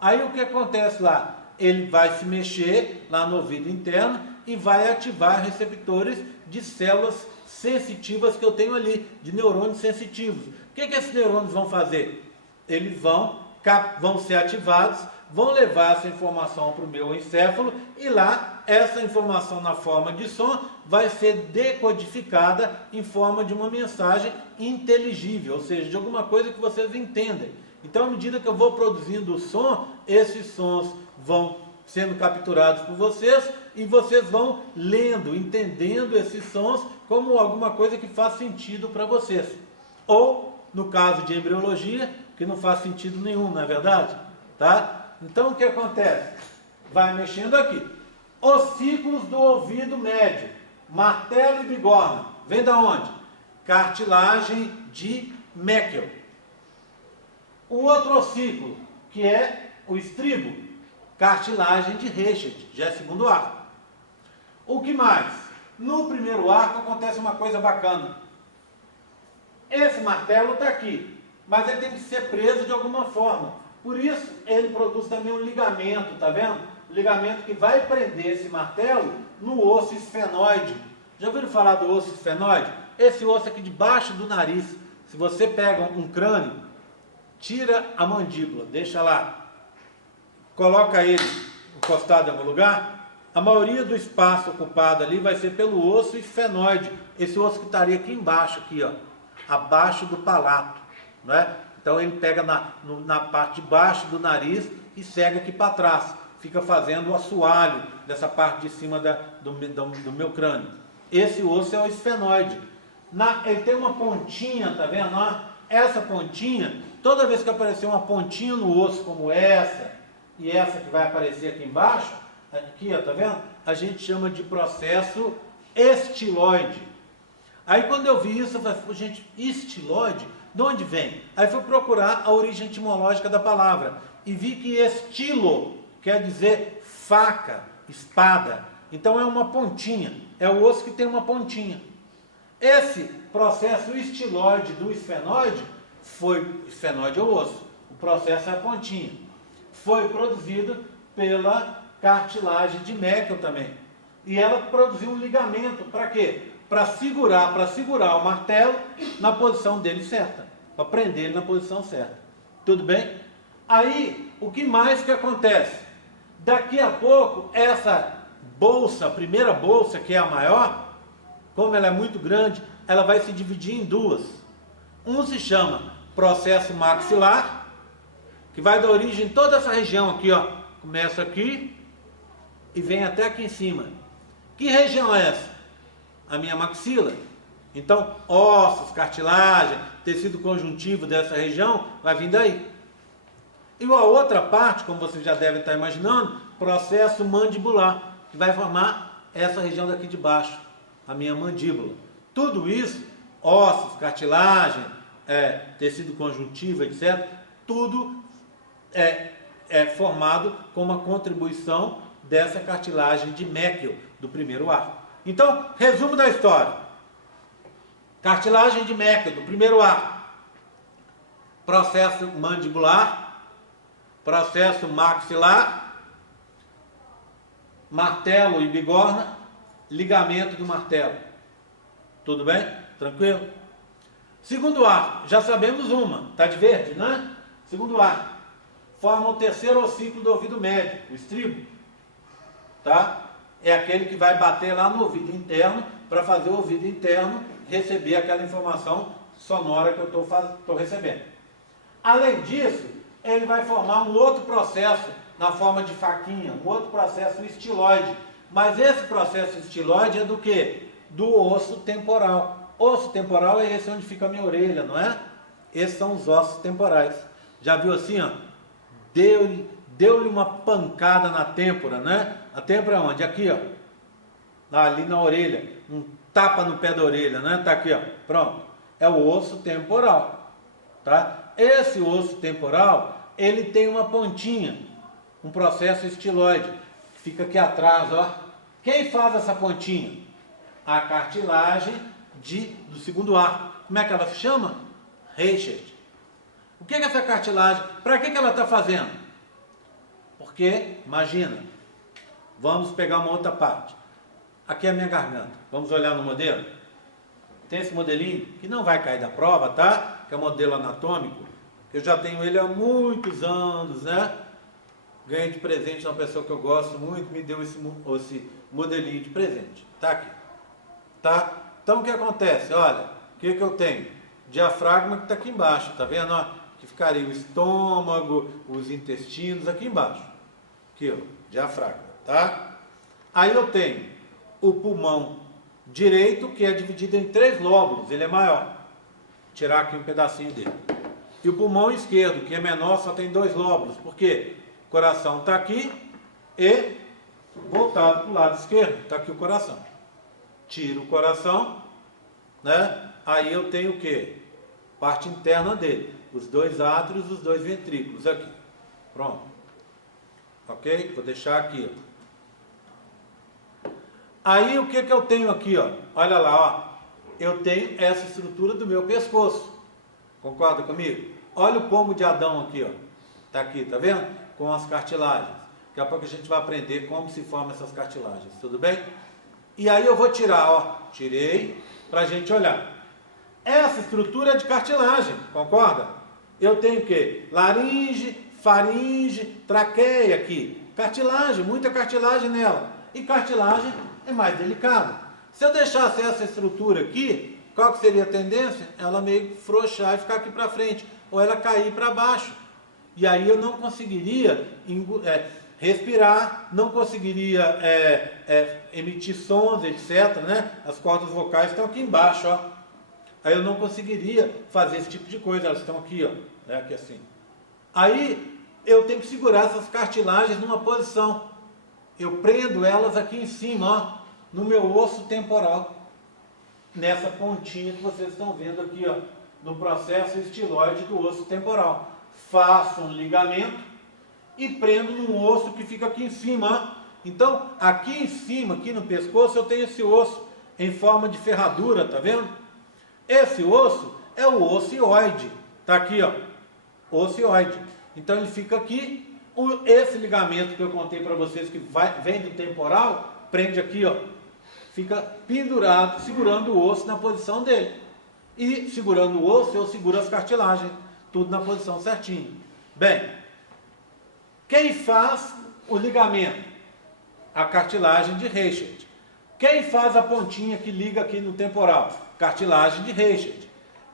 Aí o que acontece lá? Ele vai se mexer lá no ouvido interno e vai ativar receptores de células sensitivas que eu tenho ali, de neurônios sensitivos. O que esses neurônios vão fazer? Eles vão ser ativados, vão levar essa informação para o meu encéfalo e lá essa informação na forma de som vai ser decodificada em forma de uma mensagem inteligível, ou seja, de alguma coisa que vocês entendem. Então, à medida que eu vou produzindo o som, esses sons vão sendo capturados por vocês e vocês vão lendo, entendendo esses sons como alguma coisa que faz sentido para vocês. Ou, no caso de embriologia, que não faz sentido nenhum, não é verdade? Tá? Então, o que acontece? Vai mexendo aqui. Ossículos do ouvido médio, martelo e bigorna. Vem da onde? Cartilagem de Meckel. O outro ossículo, que é o estribo, cartilagem de Reichert, já é segundo arco. O que mais? No primeiro arco acontece uma coisa bacana. Esse martelo está aqui, mas ele tem que ser preso de alguma forma. Por isso, ele produz também um ligamento, tá vendo? Ligamento que vai prender esse martelo no osso esfenoide. Já ouviram falar do osso esfenoide? Esse osso aqui debaixo do nariz. Se você pega um crânio, tira a mandíbula, deixa lá, coloca ele encostado em algum lugar, a maioria do espaço ocupado ali vai ser pelo osso esfenoide. Esse osso que estaria aqui embaixo, aqui, ó, abaixo do palato, né? Então ele pega na parte de baixo do nariz e segue aqui para trás. Fica fazendo o assoalho dessa parte de cima do meu crânio. Esse osso é o esfenoide. Ele tem uma pontinha, tá vendo? Essa pontinha, toda vez que aparecer uma pontinha no osso como essa, e essa que vai aparecer aqui embaixo, aqui, ó, tá vendo? A gente chama de processo estiloide. Aí quando eu vi isso, eu falei, gente, estiloide? De onde vem? Aí fui procurar a origem etimológica da palavra e vi que estilo quer dizer faca, espada. Então é uma pontinha, é o osso que tem uma pontinha. Esse processo estiloide do esfenoide esfenoide é o osso, o processo é a pontinha. Foi produzido pela cartilagem de Meckel também. E ela produziu um ligamento, para quê? Para segurar o martelo na posição dele certa, para prender ele na posição certa. Tudo bem? Aí, o que mais que acontece? Daqui a pouco, essa bolsa, a primeira bolsa, que é a maior, como ela é muito grande, ela vai se dividir em duas. Um se chama processo maxilar, que vai dar origem a toda essa região aqui, ó. Começa aqui e vem até aqui em cima. Que região é essa? A minha maxila. Então, ossos, cartilagem, tecido conjuntivo dessa região vai vir daí. E a outra parte, como vocês já devem estar imaginando, processo mandibular, que vai formar essa região daqui de baixo, a minha mandíbula. Tudo isso, ossos, cartilagem, tecido conjuntivo, etc., tudo é formado com uma contribuição dessa cartilagem de Meckel, do primeiro arco. Então, resumo da história. Cartilagem de Meckel, do primeiro arco. Processo mandibular, processo maxilar, martelo e bigorna, ligamento do martelo. Tudo bem? Tranquilo? Segundo arco, já sabemos uma, está de verde, né? Segundo arco, forma o terceiro ossículo do ouvido médio, o estribo. Tá? É aquele que vai bater lá no ouvido interno, para fazer o ouvido interno receber aquela informação sonora que eu estou recebendo. Além disso, ele vai formar um outro processo na forma de faquinha, um outro processo estiloide. Mas esse processo estiloide é do quê? Do osso temporal. Osso temporal é esse onde fica a minha orelha, não é? Esses são os ossos temporais. Já viu assim, ó? Deu-lhe uma pancada na têmpora, né? A têmpora é onde? Aqui, ó. Ali na orelha. Um tapa no pé da orelha, né? Tá aqui, ó. Pronto. É o osso temporal, tá? Esse osso temporal, ele tem uma pontinha, um processo estiloide, que fica aqui atrás, ó. Quem faz essa pontinha? A cartilagem do segundo arco. Como é que ela se chama? Reichert. O que é essa cartilagem? Para que ela está fazendo? Porque, imagina, vamos pegar uma outra parte. Aqui é a minha garganta. Vamos olhar no modelo? Tem esse modelinho, que não vai cair da prova, tá? Que é o modelo anatômico. Eu já tenho ele há muitos anos, né? ganhei de presente de uma pessoa que eu gosto muito, me deu esse modelinho de presente. Tá aqui. Tá? Então o que acontece? Olha, o que eu tenho? Diafragma que está aqui embaixo, tá vendo? Ó, que ficaria o estômago, os intestinos aqui embaixo. Aqui, ó, diafragma, tá? Aí eu tenho o pulmão direito, que é dividido em 3 lóbulos, ele é maior. Vou tirar aqui um pedacinho dele. E o pulmão esquerdo, que é menor, só tem 2 lóbulos. Por quê? O coração está aqui e voltado para o lado esquerdo. Está aqui o coração. Tiro o coração, né? Aí eu tenho o quê? Parte interna dele. Os 2 átrios, os 2 ventrículos aqui. Pronto. Ok? Vou deixar aqui, ó. Aí o que eu tenho aqui, ó? Olha lá, ó. Eu tenho essa estrutura do meu pescoço. Concorda comigo? Olha o pomo de Adão aqui, ó. Tá aqui, tá vendo? Com as cartilagens. Daqui a pouco a gente vai aprender como se formam essas cartilagens, tudo bem? E aí eu vou tirar, ó. Tirei pra gente olhar. Essa estrutura é de cartilagem, concorda? Eu tenho o quê? Laringe, faringe, traqueia aqui. Cartilagem, muita cartilagem nela. E cartilagem é mais delicado. Se eu deixasse essa estrutura aqui, qual que seria a tendência? Ela meio que frouxar e ficar aqui para frente, ou ela cair para baixo. E aí eu não conseguiria respirar, não conseguiria emitir sons, etc. Né? As cordas vocais estão aqui embaixo, ó. Aí eu não conseguiria fazer esse tipo de coisa, elas estão aqui, ó, né? Aqui assim. Aí eu tenho que segurar essas cartilagens numa posição. Eu prendo elas aqui em cima, ó, no meu osso temporal. Nessa pontinha que vocês estão vendo aqui, ó, no processo estiloide do osso temporal. Faço um ligamento e prendo num osso que fica aqui em cima, ó. Então, aqui em cima, aqui no pescoço, eu tenho esse osso em forma de ferradura, tá vendo? Esse osso é o ocioide. Tá aqui, ó, ocioide. Então, ele fica aqui. Esse ligamento que eu contei para vocês, que vem do temporal, prende aqui, ó. Fica pendurado, segurando o osso na posição dele. E segurando o osso, eu seguro as cartilagens. Tudo na posição certinho. Bem, quem faz o ligamento? A cartilagem de Reichert. Quem faz a pontinha que liga aqui no temporal? Cartilagem de Reichert.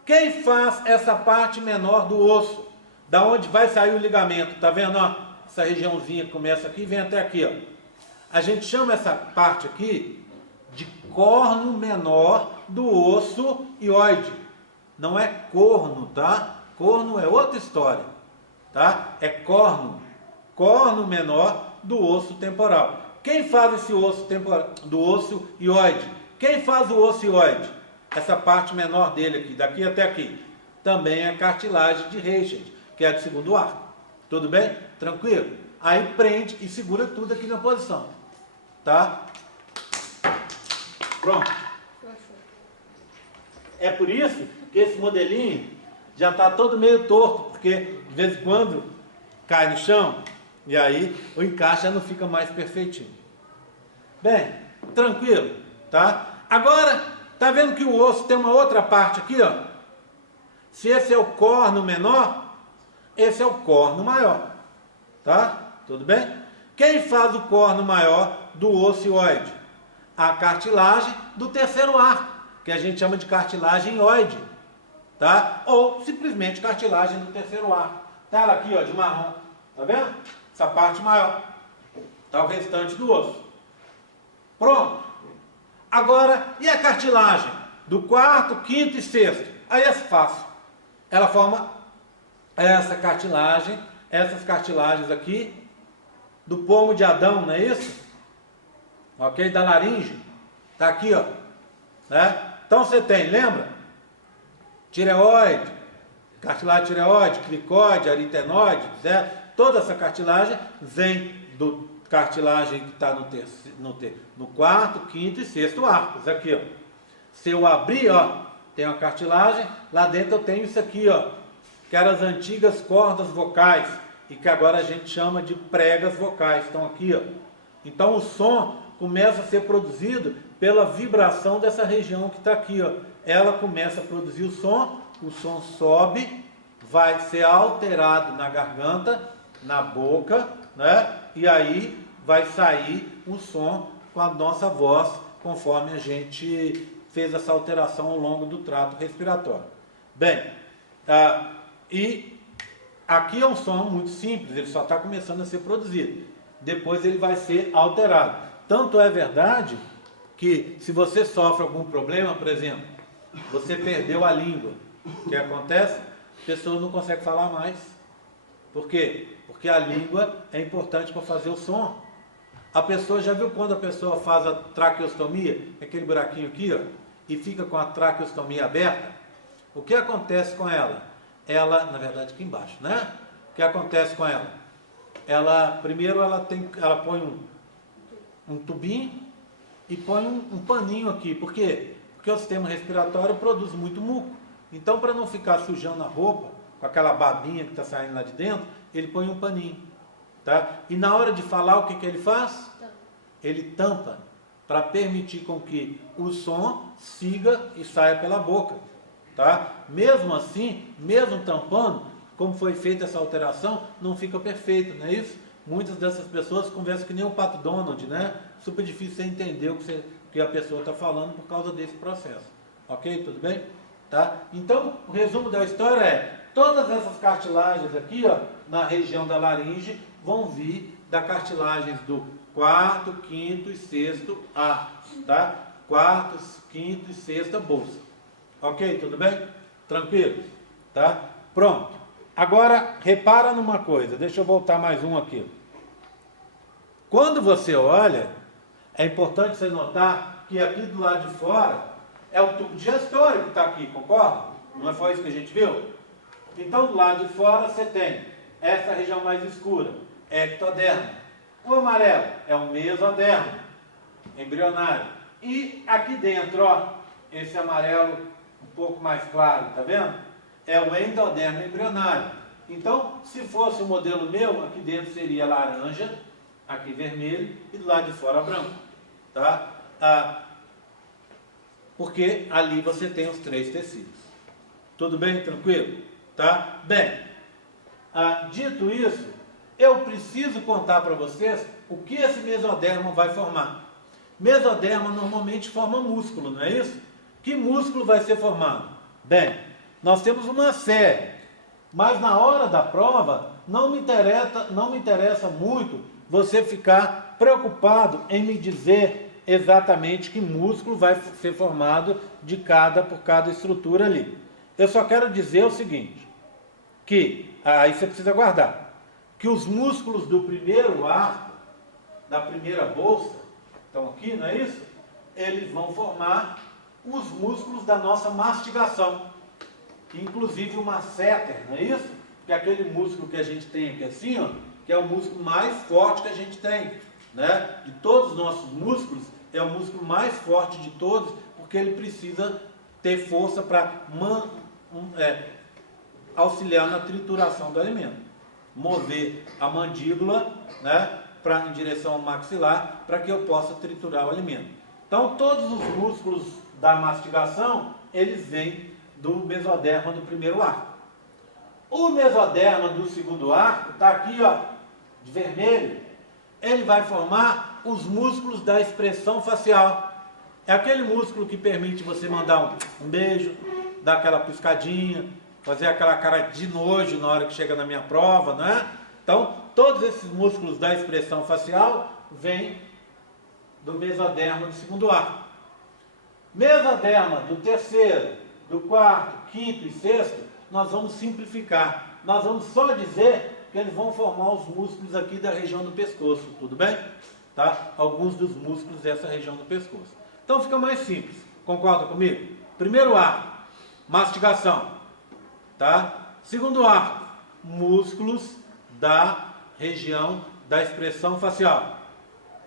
Quem faz essa parte menor do osso? Da onde vai sair o ligamento? Tá vendo, ó? Essa regiãozinha que começa aqui e vem até aqui, ó. A gente chama essa parte aqui de corno menor do osso hioide. Não é corno, tá? Corno é outra história, tá? É corno. Corno menor do osso temporal. Quem faz esse osso temporal, do osso hioide? Quem faz o osso hioide? Essa parte menor dele aqui, daqui até aqui. Também é cartilagem de Reichert, que é do segundo arco. Tudo bem? Tranquilo? Aí prende e segura tudo aqui na posição. Tá? Pronto. É por isso que esse modelinho já está todo meio torto, porque de vez em quando cai no chão e aí o encaixe já não fica mais perfeitinho. Bem, tranquilo, tá? Agora, tá vendo que o osso tem uma outra parte aqui, ó? Se esse é o corno menor, esse é o corno maior, tá? Tudo bem? Quem faz o corno maior do osso hioide? A cartilagem do terceiro arco, que a gente chama de cartilagem hioide, tá? Ou simplesmente cartilagem do terceiro arco. Tá ela aqui, ó, de marrom, tá vendo? Essa parte maior, tá o restante do osso. Pronto. Agora, e a cartilagem do quarto, quinto e sexto? Aí é fácil. Ela forma essa cartilagem, essas cartilagens aqui, do pomo de Adão, não é isso? Ok? Da laringe. Tá aqui, ó. Né? Então você tem, lembra? Tireoide, cartilagem tireoide, clicóide, aritenoide, certo? Toda essa cartilagem vem do cartilagem que está no quarto, quinto e sexto arcos. Aqui, ó. Se eu abrir, ó, tem uma cartilagem, lá dentro eu tenho isso aqui, ó, que eram as antigas cordas vocais e que agora a gente chama de pregas vocais. Estão aqui, ó. Então o som começa a ser produzido pela vibração dessa região que está aqui, ó. Ela começa a produzir o som sobe, vai ser alterado na garganta, na boca, né? E aí vai sair um som com a nossa voz, conforme a gente fez essa alteração ao longo do trato respiratório. Bem, e aqui é um som muito simples, ele só está começando a ser produzido. Depois ele vai ser alterado. Tanto é verdade que se você sofre algum problema, por exemplo, você perdeu a língua, o que acontece? A pessoa não consegue falar mais. Por quê? Porque a língua é importante para fazer o som. A pessoa, já viu quando a pessoa faz a traqueostomia, aquele buraquinho aqui, ó, e fica com a traqueostomia aberta? O que acontece com ela? Ela, na verdade aqui embaixo, né? O que acontece com ela? Primeiro ela põe um tubinho e põe um paninho aqui. Por quê? Porque o sistema respiratório produz muito muco. Então, para não ficar sujando a roupa, com aquela babinha que está saindo lá de dentro, ele põe um paninho. Tá? E na hora de falar, o que ele faz? Ele tampa, para permitir com que o som siga e saia pela boca. Tá? Mesmo assim, mesmo tampando, como foi feita essa alteração, não fica perfeito, não é isso? Muitas dessas pessoas conversam que nem o Pato Donald, né? Super difícil você entender o que a pessoa está falando por causa desse processo. Ok? Tudo bem? Tá? Então, o resumo da história é, todas essas cartilagens aqui, ó, na região da laringe, vão vir da cartilagens do quarto, quinto e sexto arcos, tá? Quarto, quinto e sexta bolsa. Ok? Tudo bem? Tranquilo? Tá? Pronto. Agora, repara numa coisa, deixa eu voltar mais um aqui. Quando você olha, é importante você notar que aqui do lado de fora é o tubo digestório que está aqui, concorda? Não foi isso que a gente viu? Então, do lado de fora você tem essa região mais escura, ectodermo. O amarelo é o mesodermo, embrionário. E aqui dentro, ó, esse amarelo um pouco mais claro, tá vendo? É o endodermo embrionário. Então, se fosse o modelo meu, aqui dentro seria laranja, aqui vermelho e do lado de fora branco. Tá? Porque ali você tem os três tecidos. Tudo bem? Tranquilo? Tá? Bem, dito isso, eu preciso contar para vocês o que esse mesodermo vai formar. Mesodermo normalmente forma músculo, não é isso? Que músculo vai ser formado? Bem, nós temos uma série, mas na hora da prova não me interessa muito você ficar preocupado em me dizer exatamente que músculo vai ser formado por cada estrutura ali. Eu só quero dizer o seguinte, que aí você precisa guardar, que os músculos do primeiro arco, da primeira bolsa, estão aqui, não é isso? Eles vão formar os músculos da nossa mastigação. Inclusive o masseter, não é isso? Que é aquele músculo que a gente tem aqui assim, ó, que é o músculo mais forte que a gente tem, né? De todos os nossos músculos, é o músculo mais forte de todos, porque ele precisa ter força para auxiliar na trituração do alimento. Mover a mandíbula, né, em direção ao maxilar, para que eu possa triturar o alimento. Então, todos os músculos da mastigação, eles vêm do mesoderma do primeiro arco. O mesoderma do segundo arco, está aqui, ó, de vermelho, ele vai formar os músculos da expressão facial. É aquele músculo que permite você mandar um beijo, dar aquela piscadinha, fazer aquela cara de nojo na hora que chega na minha prova, né? Então, todos esses músculos da expressão facial vêm do mesoderma do segundo arco. Mesoderma do terceiro, do quarto, quinto e sexto, nós vamos simplificar. Nós vamos só dizer que eles vão formar os músculos aqui da região do pescoço, tudo bem? Tá? Alguns dos músculos dessa região do pescoço. Então fica mais simples, concorda comigo? Primeiro arco, mastigação, tá? Segundo arco, músculos da região da expressão facial,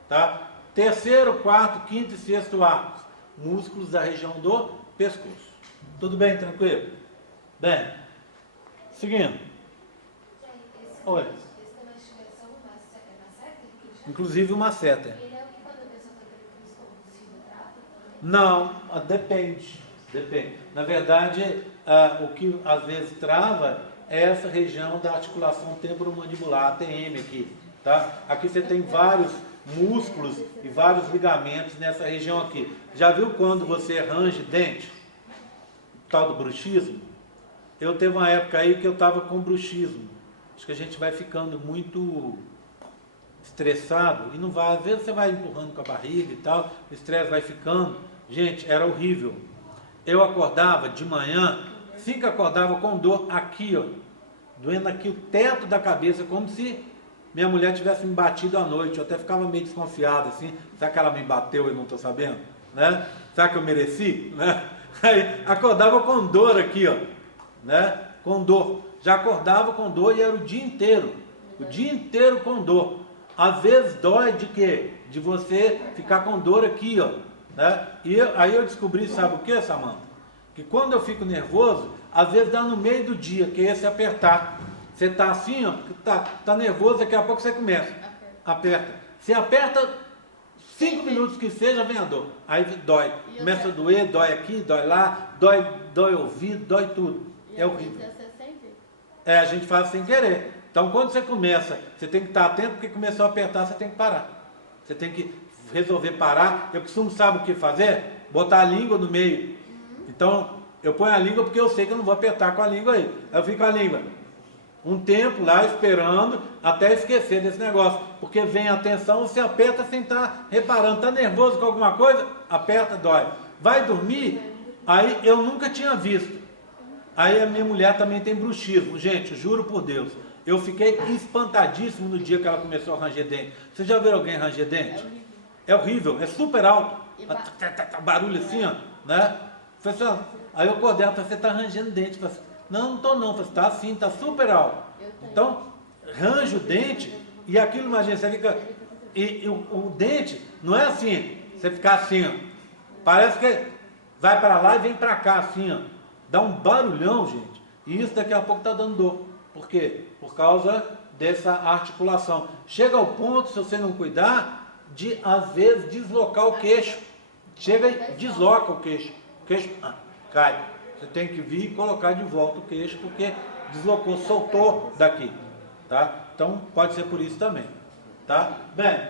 tá? Terceiro, quarto, quinto e sexto arcos, músculos da região do pescoço. Tudo bem, tranquilo? Bem, seguindo. Oi. Esse da mastigação é masseter? Inclusive o masseter. Ele é o que quando a pessoa está tendo crise trata? Não, depende. Na verdade, o que às vezes trava é essa região da articulação temporomandibular, ATM aqui. tá? Aqui você tem vários músculos e vários ligamentos nessa região aqui. Já viu quando você range dente? Tal do bruxismo? Eu teve uma época aí que eu estava com bruxismo. Acho que a gente vai ficando muito estressado e não vai, às vezes você vai empurrando com a barriga e tal, o estresse vai ficando. Gente, era horrível. Eu acordava de manhã, assim que acordava com dor aqui, ó, doendo aqui o teto da cabeça, como se minha mulher tivesse me batido à noite. Eu até ficava meio desconfiado assim, será que ela me bateu e eu não estou sabendo? Né? Será que eu mereci? Né? Aí acordava com dor aqui, ó, né? Com dor. Já acordava com dor e era o dia inteiro com dor. Às vezes dói de quê? De você ficar com dor aqui, ó, né? E aí eu descobri, sabe o que, Samanta? Que quando eu fico nervoso, às vezes dá no meio do dia, que é esse apertar. Você tá assim, ó, tá nervoso, daqui a pouco você começa. Aperta. Você aperta 5 minutos que seja, vem a dor. Aí dói. Começa a doer, dói aqui, dói lá, dói ouvido, dói tudo. É horrível. É, a gente faz sem querer. Então, quando você começa, você tem que estar atento, porque começou a apertar, você tem que parar. Você tem que resolver parar. Eu costumo, sabe o que fazer? Botar a língua no meio. Então, eu ponho a língua porque eu sei que eu não vou apertar com a língua aí. Aí eu fico com a língua um tempo lá esperando até esquecer desse negócio. Porque vem a tensão, você aperta sem estar reparando. Está nervoso com alguma coisa? Aperta, dói. Vai dormir? Aí eu nunca tinha visto. Aí a minha mulher também tem bruxismo. Gente, juro por Deus. Eu fiquei espantadíssimo no dia que ela começou a ranger dente. Vocês já viram alguém ranger dente? É horrível, é super alto. Barulho assim, ó, né? Aí eu acordei, ela falou, você está rangendo dente. Eu falei, não estou não. Eu falei, está assim, está super alto. Então, range o dente e aquilo, imagina, você fica... E o dente não é assim, você ficar assim, ó. Parece que vai para lá e vem para cá, assim, ó. Dá um barulhão, gente. E isso daqui a pouco está dando dor. Por quê? Por causa dessa articulação. Chega ao ponto, se você não cuidar, de às vezes deslocar o queixo. Chega e desloca o queixo. O queixo cai. Você tem que vir e colocar de volta o queixo, porque deslocou, soltou daqui. Tá? Então pode ser por isso também. Tá? Bem,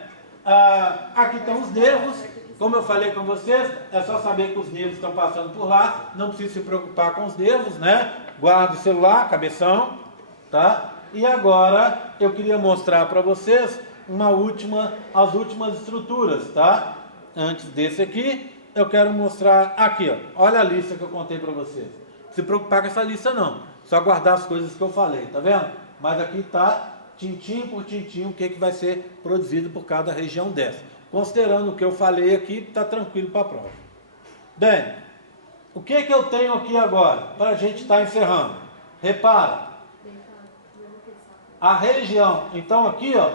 aqui estão os nervos. Como eu falei com vocês, é só saber que os nervos estão passando por lá. Não precisa se preocupar com os nervos, né? Guarda o celular, cabeção. Tá? E agora eu queria mostrar para vocês as últimas estruturas, tá? Antes desse aqui, eu quero mostrar aqui, ó. Olha a lista que eu contei para vocês. Não se preocupar com essa lista não, só guardar as coisas que eu falei, tá vendo? Mas aqui tá tintim por tintim o que vai ser produzido por cada região dessa. Considerando o que eu falei aqui, tá tranquilo para a prova. Bem, o que eu tenho aqui agora para a gente estar encerrando? Repara. A região, então aqui, ó,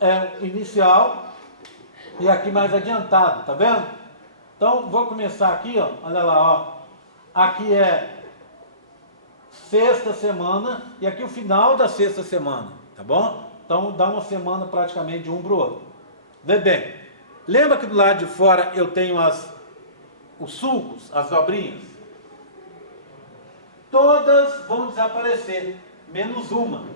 é inicial e aqui mais adiantado, tá vendo? Então, vou começar aqui, ó, olha lá, ó. Aqui é sexta semana e aqui o final da sexta semana, tá bom? Então, dá uma semana praticamente de um para o outro. Vê bem, lembra que do lado de fora eu tenho os sulcos, as dobrinhas? Todas vão desaparecer. Menos uma.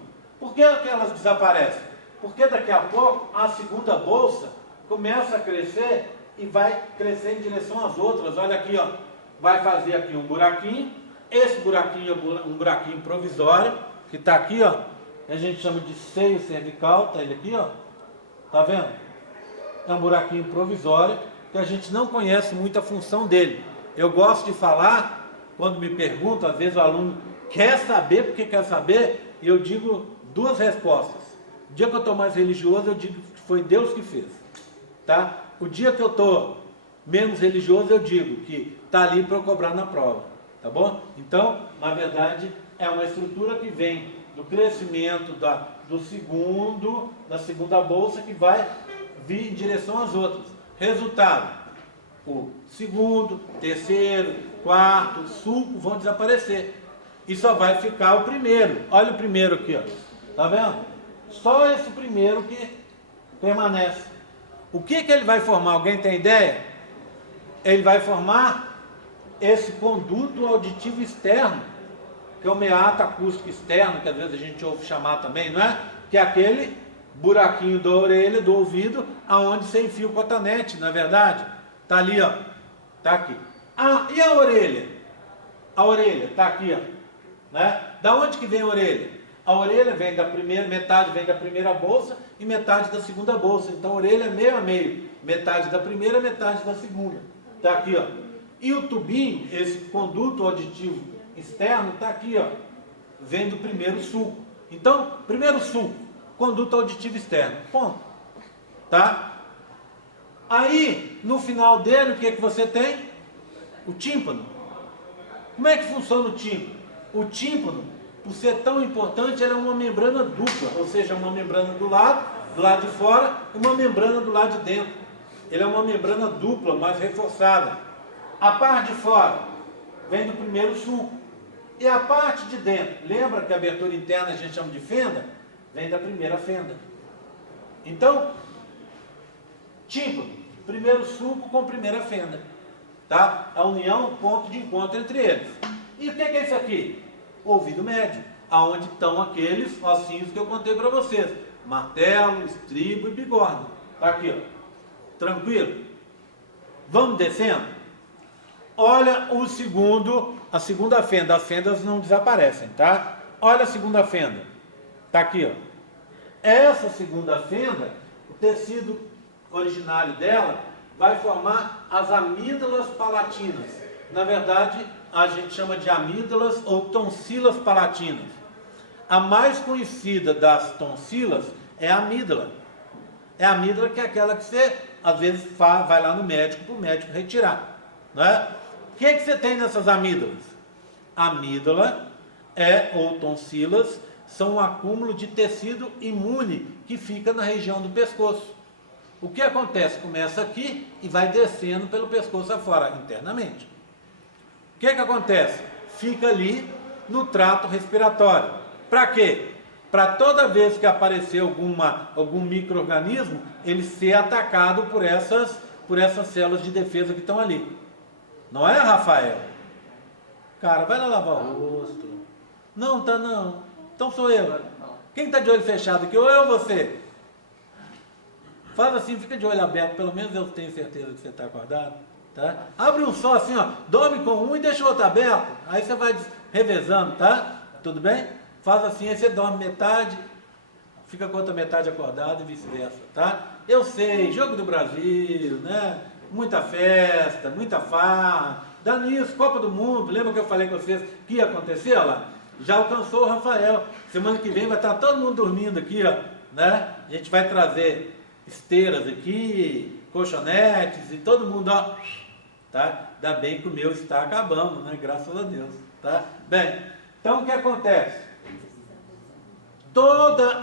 Por que elas desaparecem? Porque daqui a pouco a segunda bolsa começa a crescer e vai crescer em direção às outras. Olha aqui, ó. Vai fazer aqui um buraquinho. Esse buraquinho é um buraquinho provisório, que está aqui, ó. A gente chama de seio cervical, tá ele aqui, ó. Tá vendo? É um buraquinho provisório que a gente não conhece muito a função dele. Eu gosto de falar, quando me perguntam, às vezes o aluno quer saber, porque quer saber, e eu digo duas respostas. O dia que eu estou mais religioso, eu digo que foi Deus que fez. Tá? O dia que eu estou menos religioso, eu digo que está ali para eu cobrar na prova. Tá bom? Então, na verdade, é uma estrutura que vem do crescimento da segunda bolsa, que vai vir em direção às outras. Resultado, o segundo, terceiro, quarto, sulco vão desaparecer. E só vai ficar o primeiro. Olha o primeiro aqui, ó. Tá vendo? Só esse primeiro que permanece. O que ele vai formar? Alguém tem ideia? Ele vai formar esse conduto auditivo externo, que é o meato acústico externo, que às vezes a gente ouve chamar também, não é? que é aquele buraquinho da orelha, do ouvido, aonde você enfia o cotonete, não é verdade? Tá ali, ó. Tá aqui. Ah, e a orelha? A orelha tá aqui, ó. Né? Da onde que vem a orelha? A orelha vem da primeira, metade vem da primeira bolsa e metade da segunda bolsa. Então a orelha é meio a meio. Metade da primeira, metade da segunda. Tá aqui, ó. E o tubinho, esse conduto auditivo externo, tá aqui, ó. Vem do primeiro sulco. Então, primeiro sulco, conduto auditivo externo. Ponto. Tá? Aí, no final dele, o que é que você tem? O tímpano. Como é que funciona o tímpano? O tímpano, por ser tão importante, ele é uma membrana dupla, ou seja, uma membrana do lado de fora, e uma membrana do lado de dentro. Ele é uma membrana dupla, mais reforçada. A parte de fora vem do primeiro sulco. E a parte de dentro, lembra que a abertura interna a gente chama de fenda? Vem da primeira fenda. Então, tímpano, primeiro sulco com primeira fenda. Tá? A união, ponto de encontro entre eles. E o que é isso aqui? O ouvido médio, aonde estão aqueles ossinhos que eu contei para vocês. Martelo, estribo e bigorna. Tá aqui, ó. Tranquilo? Vamos descendo? Olha a segunda fenda. As fendas não desaparecem, tá? Olha a segunda fenda. Tá aqui, ó. Essa segunda fenda, o tecido originário dela vai formar as amígdalas palatinas. Na verdade, a gente chama de amígdalas ou tonsilas palatinas. A mais conhecida das tonsilas é a amígdala. É a amígdala que é aquela que você, às vezes, vai lá no médico para o médico retirar. Né? O que você tem nessas amígdalas? Amígdala ou tonsilas são um acúmulo de tecido imune que fica na região do pescoço. O que acontece? Começa aqui e vai descendo pelo pescoço afora, internamente. O que acontece? Fica ali no trato respiratório. Para quê? Para toda vez que aparecer algum micro-organismo, ele ser atacado por essas células de defesa que estão ali. Não é, Rafael? Cara, vai lá lavar o rosto. Não, tá não. Então sou eu. Quem está de olho fechado aqui? Ou eu ou você? Faz assim, fica de olho aberto. Pelo menos eu tenho certeza que você está acordado. Tá? Abre um só assim, ó. Dorme com um e deixa o outro aberto. Aí você vai revezando, tá? Tudo bem? Faz assim, aí você dorme metade, fica com a outra metade acordado e vice-versa, tá? Eu sei, jogo do Brasil, né? Muita festa, muita farra, dá nisso, Copa do Mundo, lembra que eu falei com vocês que ia acontecer, ó lá? Já alcançou o Rafael, semana que vem vai estar todo mundo dormindo aqui, ó, né? A gente vai trazer esteiras aqui, colchonetes e todo mundo, ó, tá? Ainda bem que o meu está acabando, né? Graças a Deus, tá? Bem, então o que acontece? Todos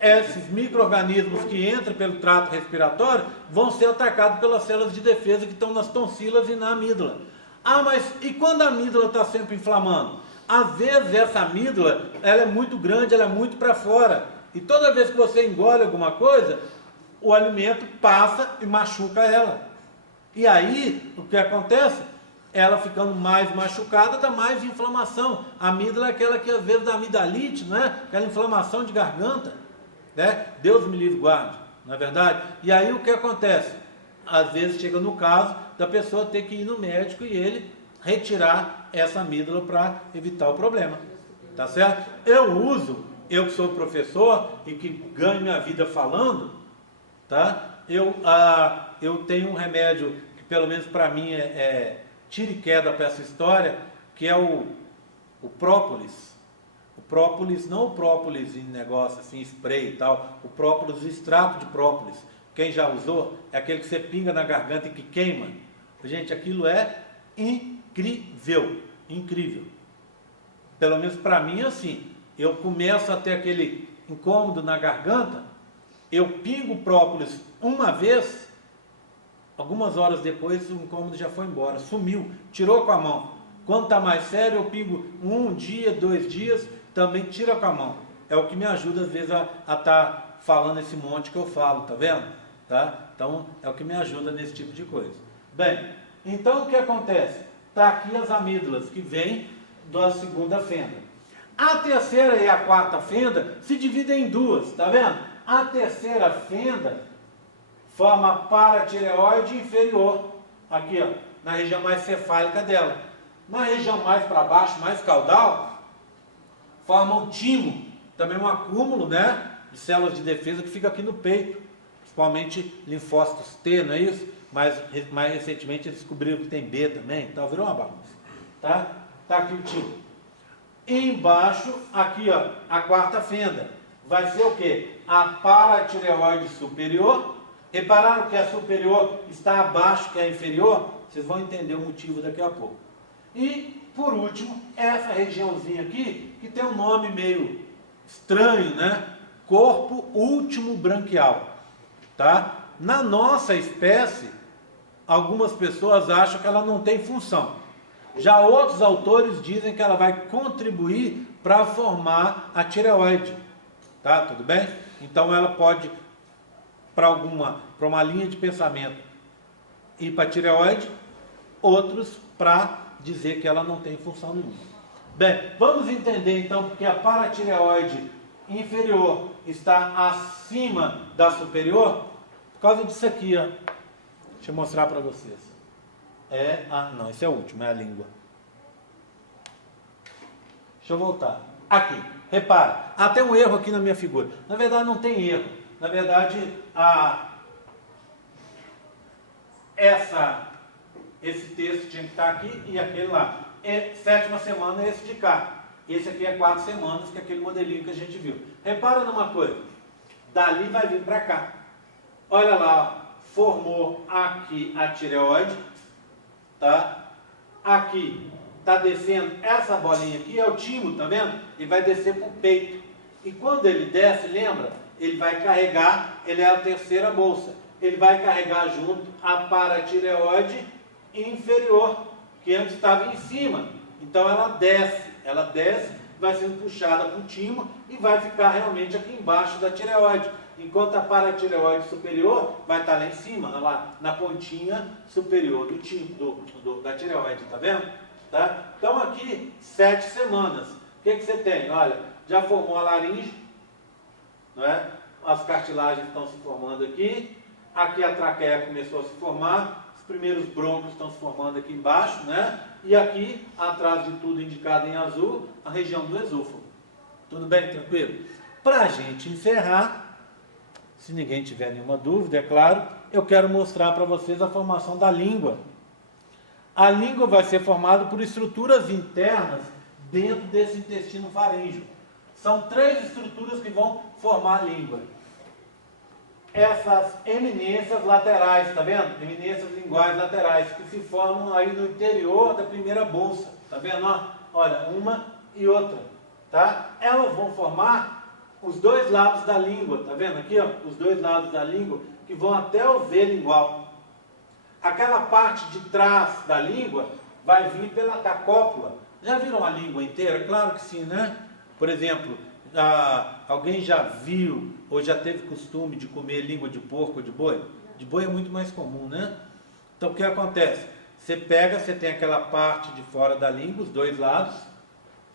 esses micro-organismos que entram pelo trato respiratório vão ser atacados pelas células de defesa que estão nas tonsilas e na amígdala. Ah, mas e quando a amígdala está sempre inflamando? Às vezes essa amígdala ela é muito grande, ela é muito para fora. E toda vez que você engole alguma coisa, o alimento passa e machuca ela. E aí, o que acontece? Ela ficando mais machucada, dá mais inflamação. A amígdala é aquela que às vezes dá amidalite, não é? Aquela inflamação de garganta, né? Deus me livre e guarde, não é verdade? E aí o que acontece? Às vezes chega no caso da pessoa ter que ir no médico e ele retirar essa amígdala para evitar o problema, tá certo? Eu que sou professor e que ganho minha vida falando, tá? Eu tenho um remédio que pelo menos para mim tira e queda para essa história, que é o própolis. O própolis, não o própolis em negócio assim, spray e tal, o própolis, o extrato de própolis. Quem já usou, é aquele que você pinga na garganta e que queima. Gente, aquilo é incrível, incrível. Pelo menos para mim é assim. Eu começo a ter aquele incômodo na garganta, eu pingo o própolis uma vez, algumas horas depois o incômodo já foi embora, sumiu, tirou com a mão. Quando está mais sério, eu pingo 1 dia, 2 dias, também tira com a mão. É o que me ajuda às vezes a estar falando esse monte que eu falo, tá vendo? Tá? Então é o que me ajuda nesse tipo de coisa. Bem, então o que acontece? Está aqui as amígdalas que vêm da segunda fenda. A terceira e a quarta fenda se dividem em duas, tá vendo? A terceira fenda forma a paratireoide inferior, aqui ó, na região mais cefálica dela. Na região mais para baixo, mais caudal, forma o timo, também um acúmulo, né, de células de defesa que fica aqui no peito, principalmente linfócitos T, não é isso? Mas mais recentemente eles descobriram que tem B também, então virou uma bagunça, tá? Tá aqui o timo. E embaixo, aqui ó, a quarta fenda, vai ser o quê? A paratireoide superior. Repararam que a superior está abaixo que a inferior? Vocês vão entender o motivo daqui a pouco. E, por último, essa regiãozinha aqui, que tem um nome meio estranho, né? Corpo último branquial, tá? Na nossa espécie, algumas pessoas acham que ela não tem função. Já outros autores dizem que ela vai contribuir para formar a tireoide, tá? Tudo bem? Então ela pode, para uma linha de pensamento, ir para a tireoide, outros para dizer que ela não tem função nenhuma. Bem, vamos entender então porque a paratireoide inferior está acima da superior, por causa disso aqui, ó. Deixa eu mostrar para vocês. Não, esse é o último, é a língua. Deixa eu voltar. Aqui, repara, tem um erro aqui na minha figura. Na verdade não tem erro. Na verdade, esse texto tinha que estar aqui e aquele lá. Sétima semana é esse de cá. Esse aqui é 4 semanas, que é aquele modelinho que a gente viu. Repara numa coisa. Dali vai vir para cá. Olha lá, ó. Formou aqui a tireoide, tá? Aqui está descendo, essa bolinha aqui é o timo, tá vendo? Ele vai descer para o peito. E quando ele desce, lembra? Ele vai carregar, ele é a terceira bolsa. Ele vai carregar junto a paratireoide inferior, que antes estava em cima. Então ela desce, vai sendo puxada para o timo e vai ficar realmente aqui embaixo da tireoide. Enquanto a paratireoide superior vai estar lá em cima, lá na pontinha superior do timo, da tireoide, tá vendo? Tá? Então aqui, 7 semanas. O que você tem? Olha, já formou a laringe, não é? As cartilagens estão se formando aqui. Aqui a traqueia começou a se formar. Os primeiros brônquios estão se formando aqui embaixo, né? E aqui, atrás de tudo indicado em azul, a região do esôfago. Tudo bem? Tranquilo? Para a gente encerrar, se ninguém tiver nenhuma dúvida, é claro, eu quero mostrar para vocês a formação da língua. A língua vai ser formada por estruturas internas dentro desse intestino faríngeo. São 3 estruturas que vão formar a língua. Essas eminências laterais, tá vendo? Eminências linguais laterais, que se formam aí no interior da primeira bolsa. Tá vendo? Olha, uma e outra. Tá? Elas vão formar os 2 lados da língua. Tá vendo aqui? Ó, os 2 lados da língua que vão até o V lingual. Aquela parte de trás da língua vai vir pela cópula. Já viram a língua inteira? Claro que sim, né? Por exemplo, alguém já viu ou já teve costume de comer língua de porco ou de boi? De boi é muito mais comum, né? Então o que acontece? Você tem aquela parte de fora da língua, os 2 lados,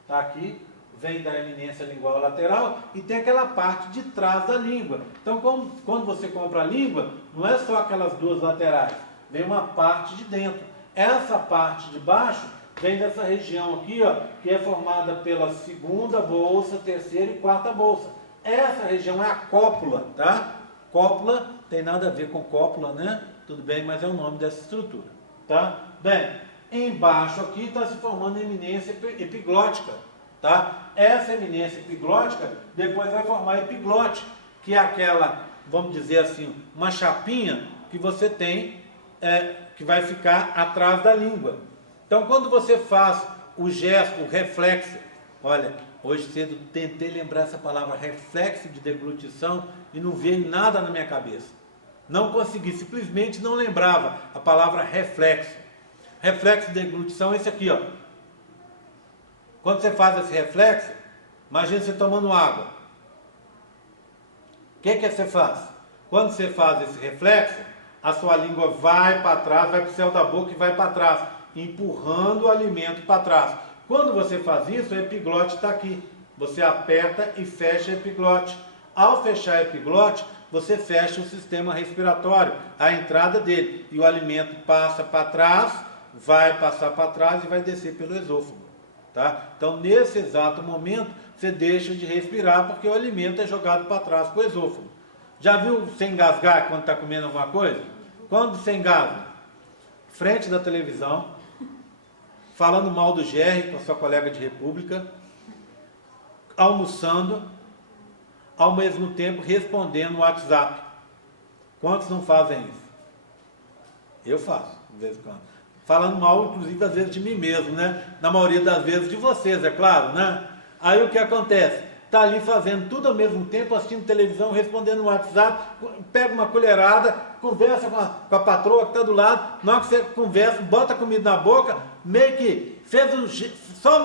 tá aqui, vem da eminência lingual lateral e tem aquela parte de trás da língua. Então quando você compra a língua, não é só aquelas 2 laterais, vem uma parte de dentro. Essa parte de baixo vem dessa região aqui, ó, que é formada pela segunda bolsa, terceira e quarta bolsa. Essa região é a cópula, tá? Cópula tem nada a ver com cópula, né? Tudo bem, mas é o nome dessa estrutura, tá? Bem, embaixo aqui está se formando a eminência epiglótica, tá? Essa eminência epiglótica depois vai formar a epiglote, que é aquela, vamos dizer assim, uma chapinha que você tem, que vai ficar atrás da língua. Então, quando você faz o gesto, o reflexo, olha, hoje cedo tentei lembrar essa palavra reflexo de deglutição e não veio nada na minha cabeça. Não consegui, simplesmente não lembrava a palavra reflexo. Reflexo de deglutição é esse aqui, ó. Quando você faz esse reflexo, imagina você tomando água. O que você faz? Quando você faz esse reflexo, a sua língua vai para trás, vai para o céu da boca e vai para trás, empurrando o alimento para trás. Quando você faz isso, o epiglote está aqui. Você aperta e fecha a epiglote. Ao fechar a epiglote, você fecha o sistema respiratório, a entrada dele. E o alimento passa para trás, vai passar para trás e vai descer pelo esôfago. Tá? Então, nesse exato momento, você deixa de respirar porque o alimento é jogado para trás para o esôfago. Já viu você engasgar quando está comendo alguma coisa? Quando você engasga? Frente da televisão, falando mal do Jerry com a sua colega de república, almoçando, ao mesmo tempo respondendo no WhatsApp. Quantos não fazem isso? Eu faço, de vez em quando. Falando mal, inclusive, às vezes de mim mesmo, né? Na maioria das vezes de vocês, é claro, né? Aí o que acontece? Está ali fazendo tudo ao mesmo tempo, assistindo televisão, respondendo no WhatsApp, pega uma colherada, conversa com a patroa que está do lado, na hora que você conversa, bota a comida na boca, meio que fez só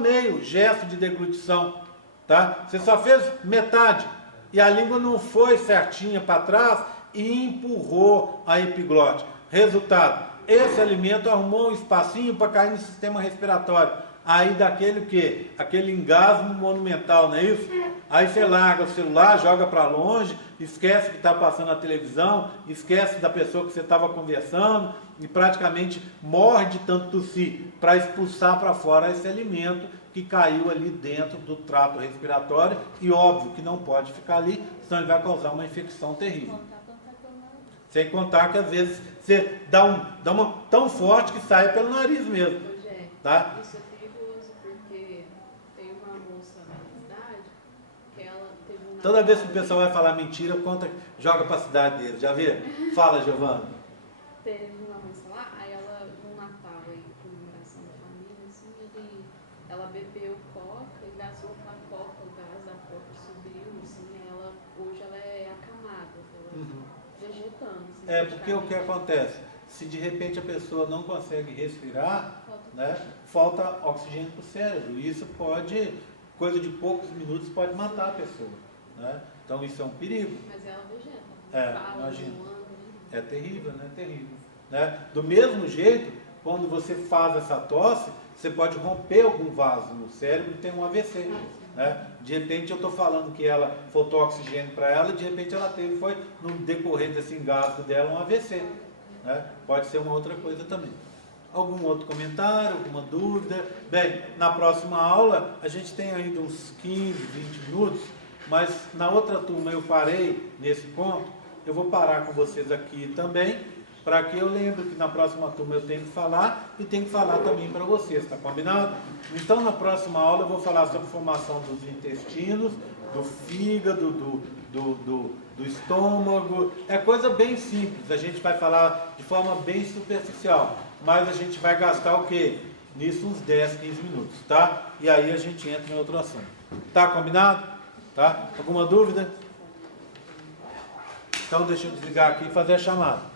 meio gesto de deglutição, tá? Você só fez metade, e a língua não foi certinha para trás e empurrou a epiglote. Resultado, esse alimento arrumou um espacinho para cair no sistema respiratório. Aí daquele o quê? Aquele engasgo monumental, não é isso? Aí você larga o celular, joga para longe, esquece que está passando a televisão, esquece da pessoa que você estava conversando e praticamente morre de tanto tossir para expulsar para fora esse alimento que caiu ali dentro do trato respiratório e óbvio que não pode ficar ali, senão ele vai causar uma infecção terrível. Sem contar que às vezes você dá uma tão forte que sai pelo nariz mesmo. Tá? Isso é perigoso porque tem uma moça na cidade que ela teve um Toda vez que o pessoal vai falar mentira, joga para a cidade deles. Já viu? Fala, Giovana. Teve uma moça lá, aí ela, no Natal, aí, comemoração da família, assim, ela bebeu coca e gastou com a coca, o gás da coca subiu, assim, hoje ela é acamada, vegetando. Assim, É, porque o que acontece? Se de repente a pessoa não consegue respirar, né, falta oxigênio para o cérebro. E isso pode, coisa de poucos minutos, pode matar a pessoa. Né? Então isso é um perigo. Mas ela vegeta. Imagina. É terrível, né? Terrível. Né? Do mesmo jeito, quando você faz essa tosse, você pode romper algum vaso no cérebro e ter um AVC. Né? De repente eu estou falando que ela faltou oxigênio para ela, e de repente ela foi no decorrer desse engasgo dela um AVC. Né? Pode ser uma outra coisa também. Algum outro comentário, alguma dúvida? Bem, na próxima aula a gente tem ainda uns 15, 20 minutos, mas na outra turma eu parei nesse ponto, eu vou parar com vocês aqui também, para que eu lembre que na próxima turma eu tenho que falar e tenho que falar também para vocês, tá combinado? Então na próxima aula eu vou falar sobre a formação dos intestinos, do fígado, do estômago, é coisa bem simples, a gente vai falar de forma bem superficial, mas a gente vai gastar o quê? Nisso uns 10, 15 minutos, tá? E aí a gente entra em outro assunto. Tá combinado? Tá? Alguma dúvida? Então deixa eu desligar aqui e fazer a chamada.